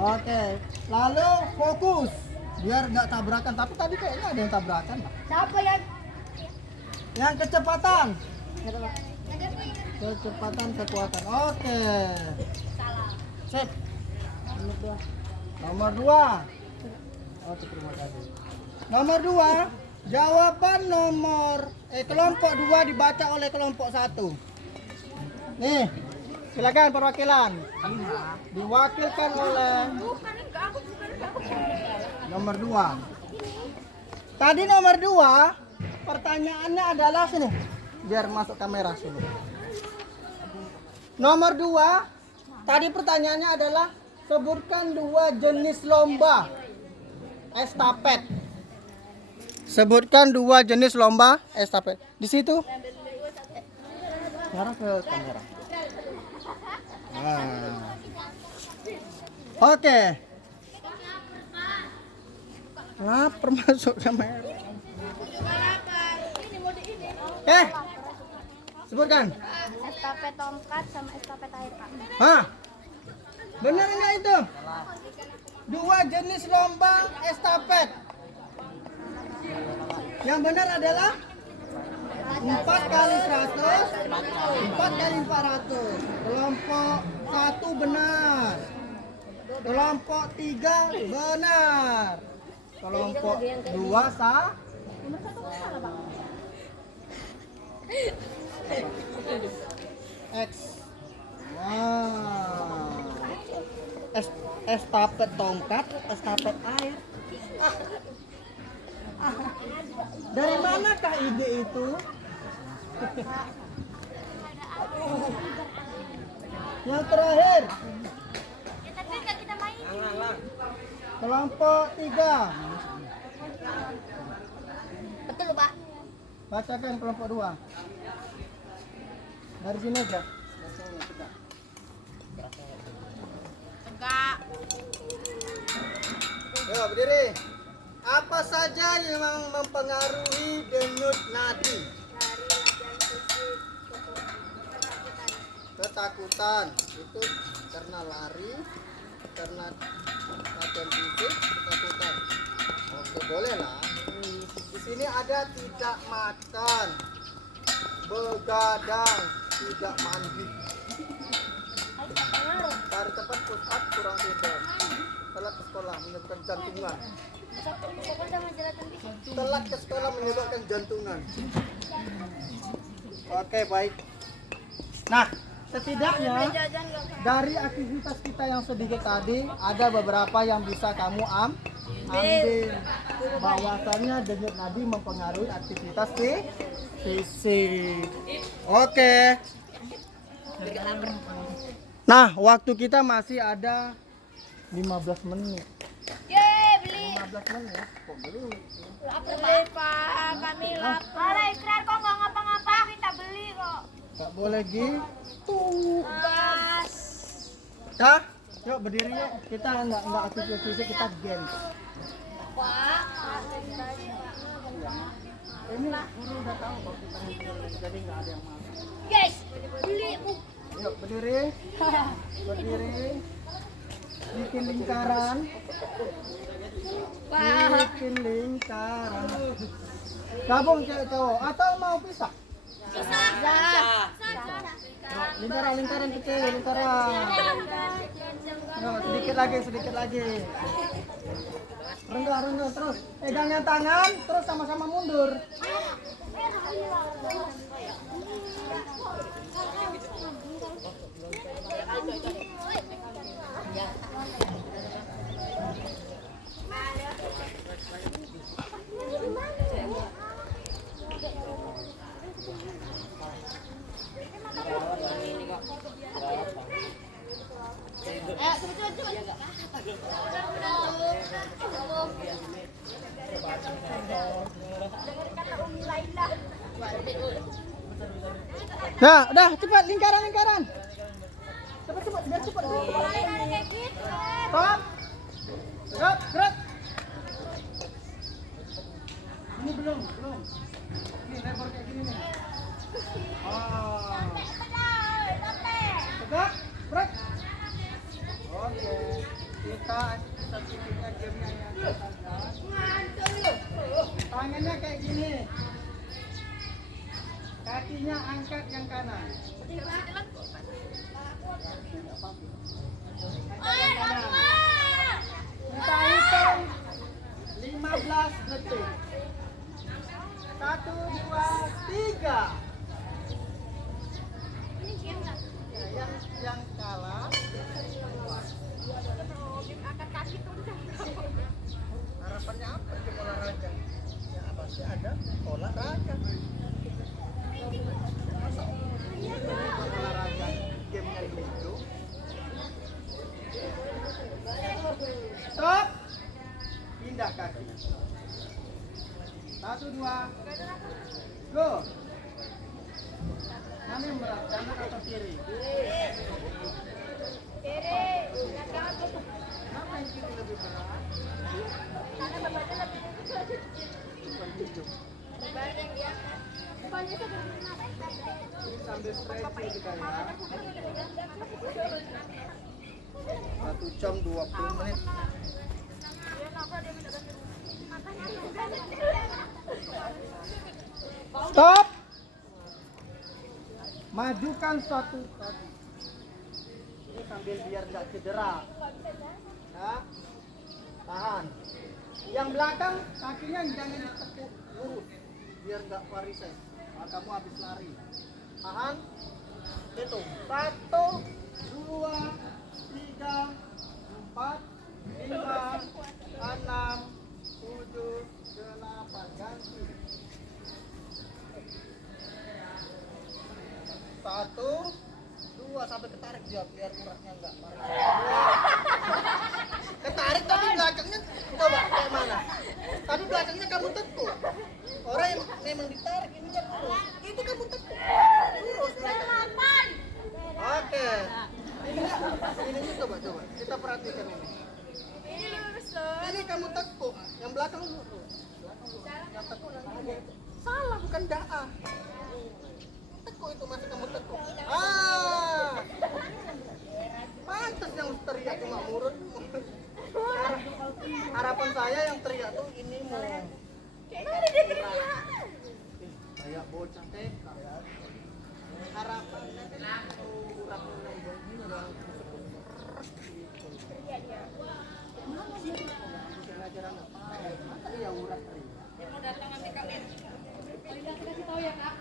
Oke. Lalu fokus biar nggak tabrakan. Tapi tadi kayaknya ada yang tabrakan, Pak. Siapa Yang kecepatan. Ada, Pak. Kecepatan kekuatan. Oke. Sip. Nomor 2. Oke, terima kasih. Nomor 2, jawaban kelompok 2 dibaca oleh kelompok 1. Nih, silakan perwakilan. Diwakilkan oleh nomor 2. Tadi nomor 2 pertanyaannya adalah sini. Biar masuk kamera sini. Nomor 2, tadi pertanyaannya adalah sebutkan 2 jenis lomba estafet. Sebutkan 2 jenis lomba estafet. Di situ. Ngarah ke kamera. Oke. Lapar masuk kamera. Sebutkan. Estafet tongkat sama estafet air, Pak. Hah? Benar enggak itu? 2 jenis lomba estafet. Yang benar adalah 4 kali 100, 4 kali 400. Kelompok 1 benar. Kelompok 3 benar. Kelompok 2 sah. Nomor 1 salah, Pak. X. Estafet tongkat, estafet air. Dari manakah ide itu? Yang terakhir, kelompok 3. Betul, Pak. Bacakan kelompok 2. Dari sini aja. Enggak. Yo, berdiri. Apa saja yang mempengaruhi denyut nadi? Ketakutan. Itu karena lari, karena latihan fisik, ketakutan. Oke, boleh lah. Di sini ada tidak makan, begadang, tidak mandi. Tarik cepat, push up, kurang tidur. Telat ke sekolah menyebabkan jantungan. Telat ke sekolah menyebabkan jantungan. Oke, baik. Nah, setidaknya dari aktivitas kita yang sedikit tadi, ada beberapa yang bisa kamu ambil. Bahwasannya denyut nadi mempengaruhi aktivitas fisik. Oke. Nah, waktu kita masih ada 15 menit. Yeay, beli. 15 menit. Kok beli? Beli, Pak. Kami lapar. Alah, Ikrar kok nggak ngapa-ngapa. Kita beli kok. Gak boleh gitu. Bas. Dah, yuk berdiri yuk. Kita nggak aktivitas fisik, kita games. Pak. Ini guru udah tahu kok kita ngumpul, jadi nggak ada yang mau. Guys, beli. Yuk, berdiri. Berdiri. Bikin lingkaran. Bikin lingkaran. Gabung cewek cowok atau mau pisah? Lingkaran kecil, lingkaran. No, sedikit lagi. Rendah terus. Pegangnya tangan, terus sama-sama mundur. Nah, udah cepat lingkaran. Cepat biar cepat. Stop. Gerak. Ini belum. Ini lebar kayak gini nih. Tegak, gerak. Oke. Kita titiknya jamnya yang tangannya kayak gini. Kakinya angkat yang kanan. Kita hitung 15 detik. 1, 2, 3. Yang kalah harapannya apa di olahraga? Ya pasti ada olahraga. Olahraga gamenya gitu. Stop. Pindah kaki. 1, 2. Go. Mana yang berat, kanan atau kiri? Kenapa yang kiri lebih berat? Karena bebannya lebih hidup. Ini sambil stretching kita ya. 1 jam 20 menit. Stop. Majukan satu kaki. Ini sambil biar tidak cedera. Ya. Tahan. Yang belakang kakinya jangan ditekuk lurus biar nggak varises. Kamu habis lari. Tahan. Hitung. 1, 2, 3, 4, 5, 6, 7, 8. Ganti. 1, 2 sampai ketarik dia biar uratnya enggak varises. Ketarik tapi belakangnya coba kayak mana? Tapi belakangnya kamu tekuk. Orang yang memang ditarik ini kan lurus. Itu kamu tekuk. Lurus belakangnya. Oke. Ini coba. Kita perhatikan ini. Ini kamu tekuk, yang belakang lurus. Yang tekuk nanti salah bukan daah. Tekuk itu masih kamu tekuk. Pantas yang teriak cuma murut. Harapan saya yang teriak tuh ini mau. Mana dia teriak? Kayak bocah TK ya. Harapannya kan urat yang begini udah. Mana sih? Ajaran apa? Masa iya urat teriak? Dia mau datang nanti kalian. Kasih tahu ya Kak.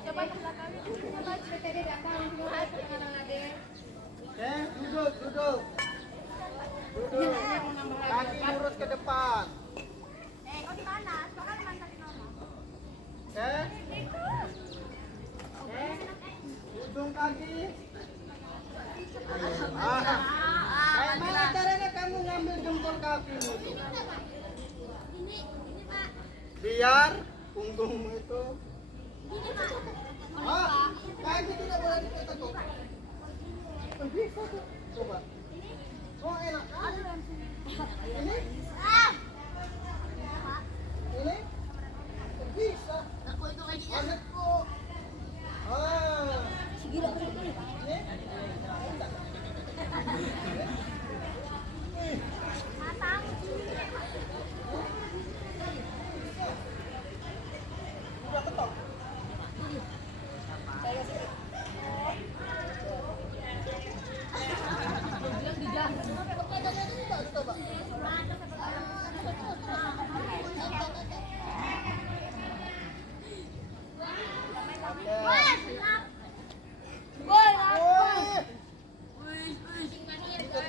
Coba PTD datang. Duduk. Kaki lurus ke depan. Kau di mana? Soalnya mantan di mana? Ujung kaki. Kayak mana caranya kamu ngambil jempol kakimu tuh? Biar punggungmu itu. Kaki tidak boleh ditekuk. Bisa tuh. Coba. Oh enak. Ini? Ini? Bisa. Aku itu lagi. Ikat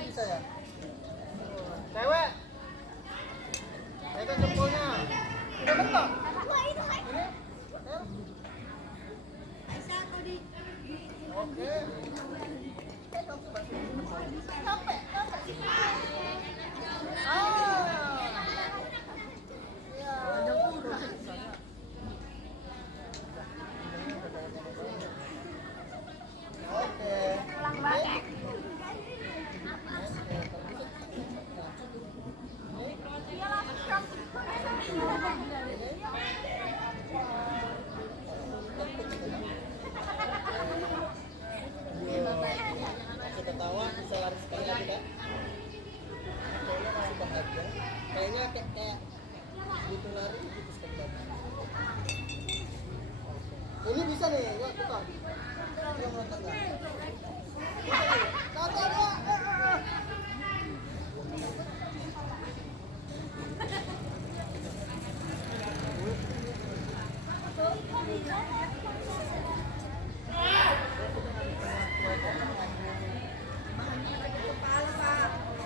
bisa ya? Cewek. Pegang jempolnya. Udah bentar. Ini. Oke. Masih ketawa, bisa lari sekali lagi kan? Kayaknya masih bahagia. Kayaknya kayak gitu lari gitu sekali lagi. Ini bisa nih, ya kita. Dia meloncat nggak? Nonton ya.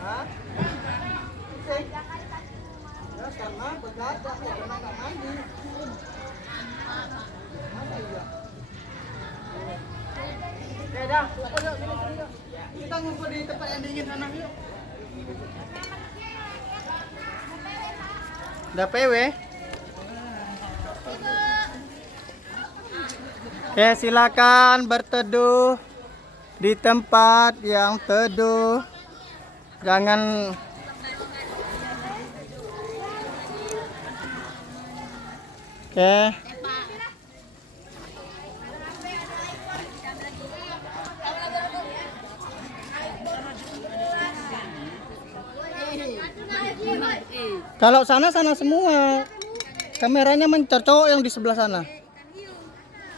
Hah? Ya karena begadang ya karena nggak mandi. Masa iya? Oke dah, ngumpul yuk, sini yuk. Kita ngumpul di tempat yang dingin sana yuk. Udah PW? Oke, silakan berteduh di tempat yang teduh. Jangan oke. Kalau sana semua. Kameranya mencar cowok yang di sebelah sana.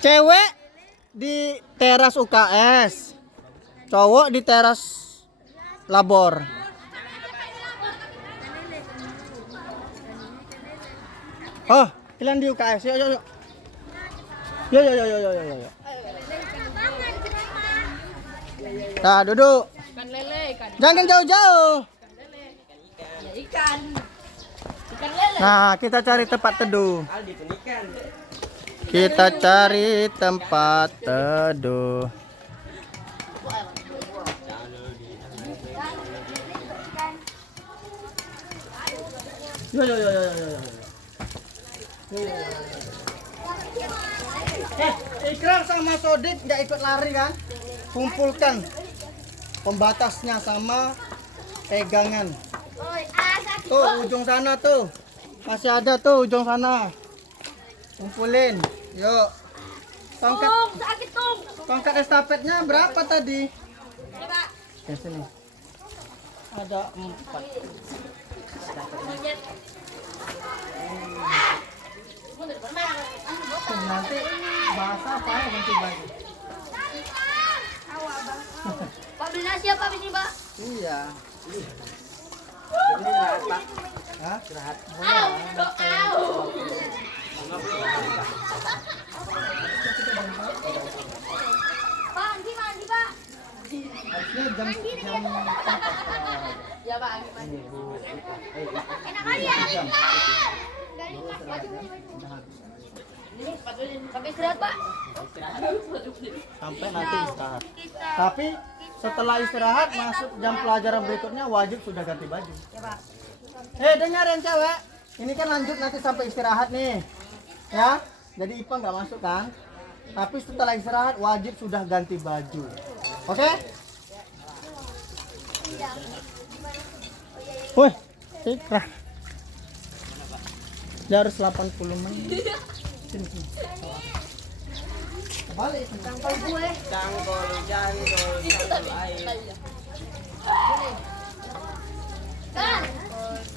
Cewek di teras UKS. Cowok di teras labor. Oh, kalian di UKS. Yuk, yuk, yuk. Yuk, yuk, yuk, yuk, yuk, yuk, yuk. Nah, duduk. Jangan jauh-jauh. Nah, kita cari tempat teduh. Kita cari tempat teduh. Yo yo yo yo yo yo. Ikram sama Sodik nggak ikut lari kan? Kumpulkan pembatasnya sama pegangan. Tuh ujung sana tuh. Masih ada tuh ujung sana. Kumpulin. Yuk. Tongkat. Sakit tung. Tongkat estafetnya berapa tadi? Coba. Di sini. Ada 4. Nanti basah apa ya ganti baju. Pak beli nasi apa habis ini, Pak? Iya. Istirahat, Pak. Hah? Istirahat. Pak, mandi, Pak. Harusnya jam 4. Ya, Pak, mandi. Enak kali ya. Sampai istirahat, Pak. Sampai nanti istirahat. Tapi setelah istirahat masuk jam pelajaran berikutnya wajib sudah ganti baju. Ya, Pak. Dengar yang cewek. Ini kan lanjut nanti sampai istirahat nih. Ya. Jadi IPA nggak masuk kan? Tapi setelah istirahat wajib sudah ganti baju. Oke? Wih, ikrah. Dia harus 80 menit. Sini, sini. Balik. Cangkol gue. Cangkol air.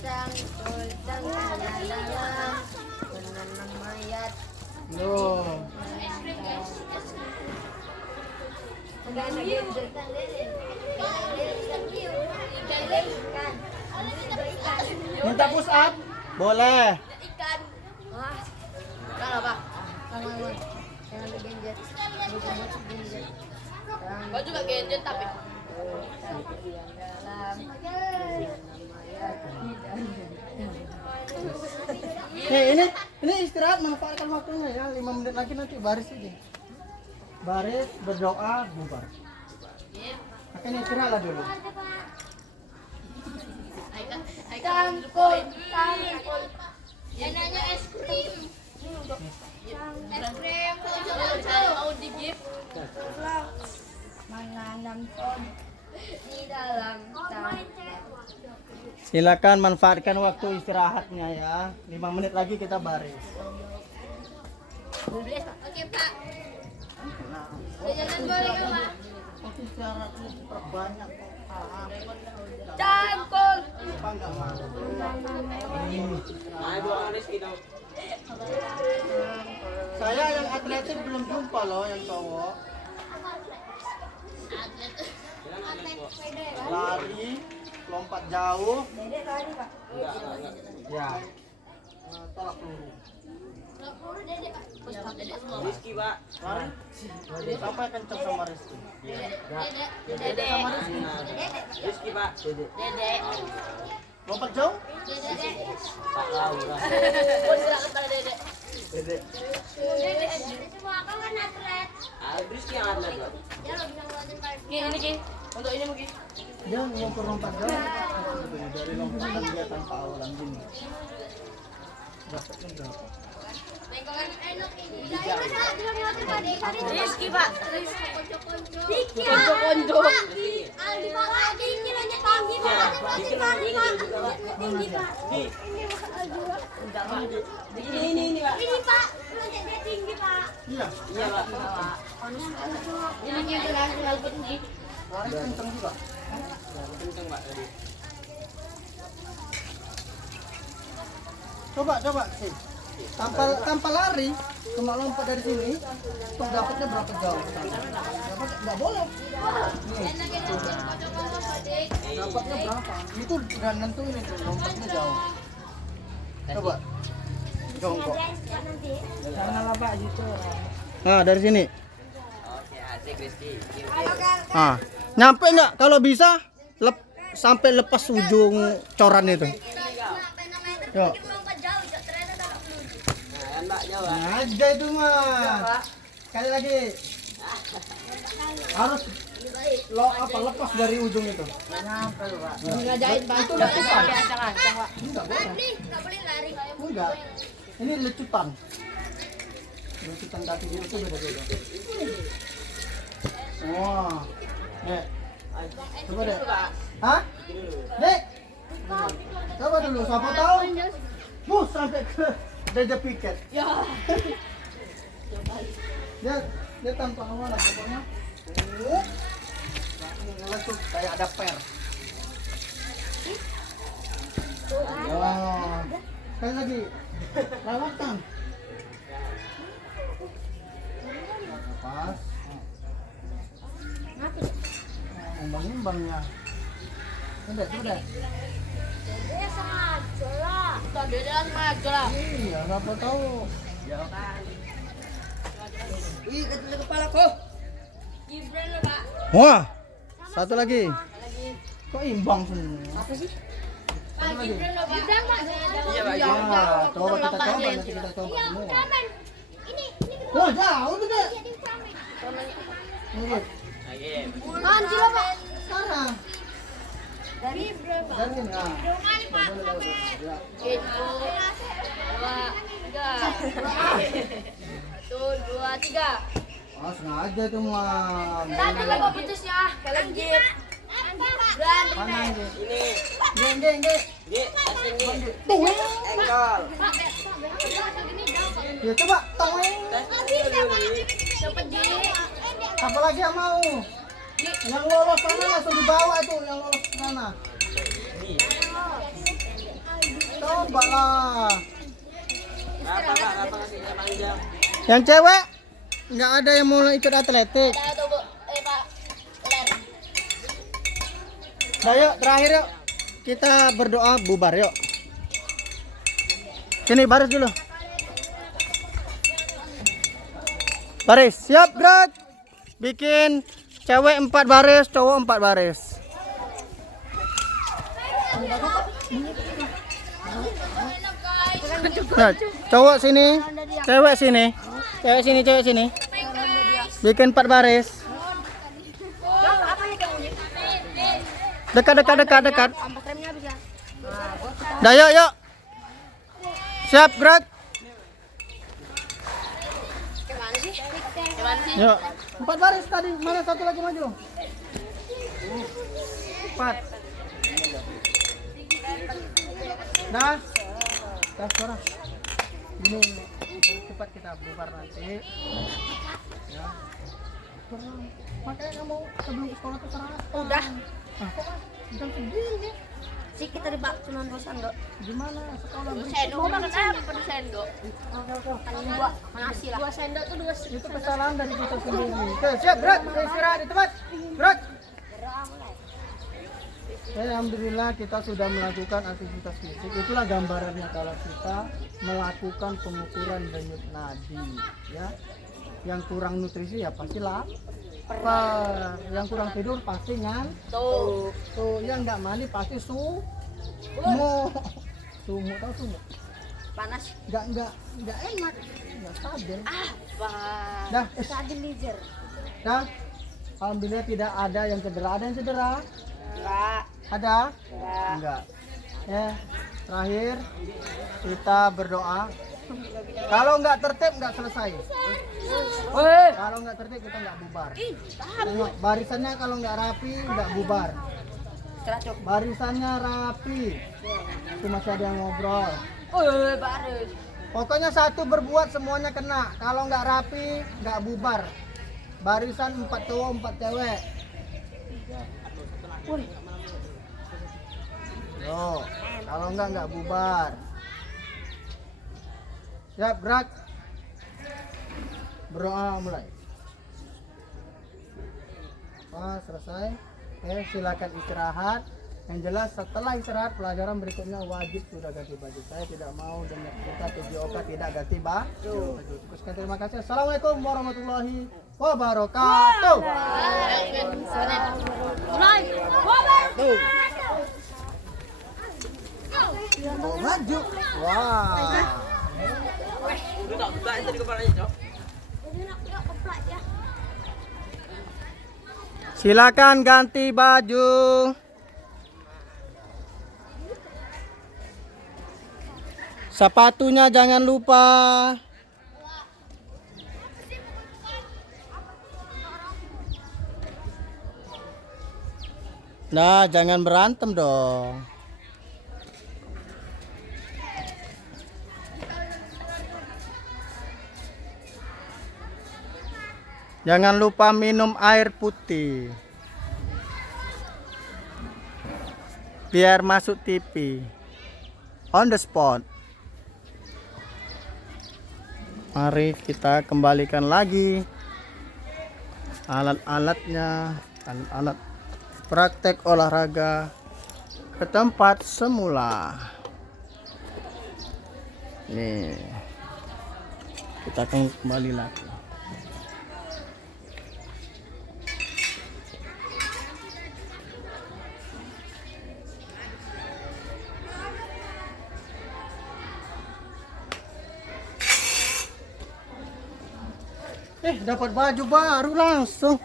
Cangkol dalam menanam mayat. Loh. Minta push up? Boleh. Salah pak. Jangan digenjet. Gua juga gadget tapi Ini istirahat, manfaatkan waktunya ya. 5 menit lagi nanti baris aja. Baris, berdoa, bubar. Makanya istirahatlah dulu. Tangkul. Yang nanya es krim. Es krim. Mau di gift. Menanam pohon di dalam tanah. Silakan manfaatkan waktu istirahatnya ya. 5 menit lagi kita baris. Oke Pak. Jangan boleh ya Pak. Waktu istirahatnya perbanyak kok. Cangkul. Apa enggak mau? Nah, buang Rizky dong. Saya yang atletik belum jumpa loh yang cowok. Lari, lompat jauh. Enggak. Ya. Tolak peluru. Rizky, Pak. Lari. Sampai kenceng sama Rizky. Dede. Rizky, Pak. Lompat jauh? Pak tahu lah. Mau diserahkan pada Dede. Dede. Rizky yang atlet, Pak. Ini Ki. Untuk ini mungkin. Dia ngukur lompat jauh. Dari lompatan dia tanpa awalan gini. Dapatnya berapa? Rizky Pak. Konco-konco. Ini, Pak. Iya. Iya, Pak. Ini Ki internasional tinggi. Lari kenceng juga. Kenceng, Pak, tadi. Coba sih. Tanpa lari, cuma lompat dari sini, tuh dapatnya berapa jauh? Dapat nggak boleh. Nih, dapatnya berapa? Itu udah nentuin itu lompatnya jauh. Coba, jongkok. Jangan lah pak gitu. Nah dari sini. Oke, asik Rizky. Ah, nyampe nggak? Kalau bisa, sampai lepas ujung coran itu. Yuk. Nah, kan, Pak, jauh, Pak. Nah, aja itu mah. Sekali lagi. Harus lepas dari ujung itu. Nyampe lu pak. Ngajain Pak. Itu lecutan. Ancang-ancang pak. Enggak boleh. Enggak boleh lari. Enggak. Ini lecutan. Lecutan kaki dia itu beda-beda. Wah. Dek. Coba dek. Hah? Dek. Coba dulu, siapa tahu? Bus sampai ke Deja Piket. Ya. Dia tanpa awalan pokoknya. Ngelecut kayak ada per. Wah. Sekali lagi. Lewatkan. Pas. Imbang-imbangnya. Udah. Tadi dia sengaja lah. Iya, siapa tahu. Ih, kecil kepalaku. Gibran lah Pak. Wah. Satu lagi. Kok imbang semua? Apa sih? Pak Gibran lah Pak. Gibran Pak. Iya, Pak. Ya, coba kita coba nanti kita coba semua. Wah, jauh tuh deh. Ini. Oke. Anjir lah Pak. Sana. Dari berapa? Dari sini. Nah. Ya. Itu. 2, 3. Ah, sengaja tuh mah. Tadi apa putusnya? Kelejit. Gibran. Kanan deh. Ini. Nge. Gi, asing Gi. Tuh. Engkol. Pak, gini jauh. Ya coba toeng. Tes dulu, Gi. Cepet Ji. Apalagi yang mau? Yang lolos sana langsung dibawa itu, yang lolos sana. Coba lah. Apa, Pak? Apa ngasihnya panjang? Yang cewek nggak ada yang mau ikut atletik. Ada tuh Bu. Pak. Ler. Nah, yuk terakhir yuk. kita berdoa bubar yuk. Sini baris dulu. Baris, siap gerak. Bikin cewek 4 baris, cowok 4 baris. Nah, cowok sini, cewek sini. Cewek sini, cewek sini. Bikin 4 baris. Dekat. Ampas remnya habis ya. Dah yuk. Siap gerak. Yuk. 4 baris tadi, mana satu lagi maju? 4. Dah. Dah suara. Ini cepat kita bubar nanti. Ya. Makanya kamu sebelum sekolah tuh sarapan. Udah. Nah, kok jam segini? Sikit tadi Pak, cuma 2 sendok. Gimana sekolah Sendok mau makan apa pada sendok? Kan 2 nasi lah. 2 sendok tuh 2 itu kesalahan dari kita sendiri. Oke, siap gerak, istirahat di tempat. Gerak. Alhamdulillah kita sudah melakukan aktivitas fisik. Itulah gambarannya kalau kita melakukan pengukuran denyut nadi, ya. Yang kurang nutrisi ya pasti lapar, yang kurang tidur pasti ngantuk. Tuh, yang nggak mandi pasti sumu. Sumu tahu sumu? Panas. Nggak enak, nggak stabil. Apa? Dah, Stabilizer. dah. Alhamdulillah tidak ada yang cedera. Ada yang cedera? Enggak. Ada? Enggak. Ya, terakhir kita berdoa. Kalau nggak tertib nggak selesai. Kalau nggak tertib kita nggak bubar. Tengok, barisannya kalau nggak rapi nggak bubar. Ceracuk. Barisannya rapi. Itu masih ada yang ngobrol. Baris. Pokoknya satu berbuat semuanya kena. Kalau nggak rapi nggak bubar. Barisan 4 cowok 4 cewek. Yo, kalau nggak bubar. Siap gerak. Berdoa mulai. Selesai. Silakan istirahat. Yang jelas setelah istirahat pelajaran berikutnya wajib sudah ganti baju. Saya tidak mau dan kita TJOK tidak ganti baju. Sekian, terima kasih. Assalamualaikum warahmatullahi wabarakatuh. Maju. Wah. Udah tak buka itu di kepalanya, Cok. Silakan ganti baju. Sepatunya jangan lupa. Nah, jangan berantem dong. Jangan lupa minum air putih. Biar masuk TV. On the spot. Mari kita kembalikan lagi alat-alatnya, alat praktek olahraga ke tempat semula. Nih, kita akan kembali lagi. Dapat baju baru langsung.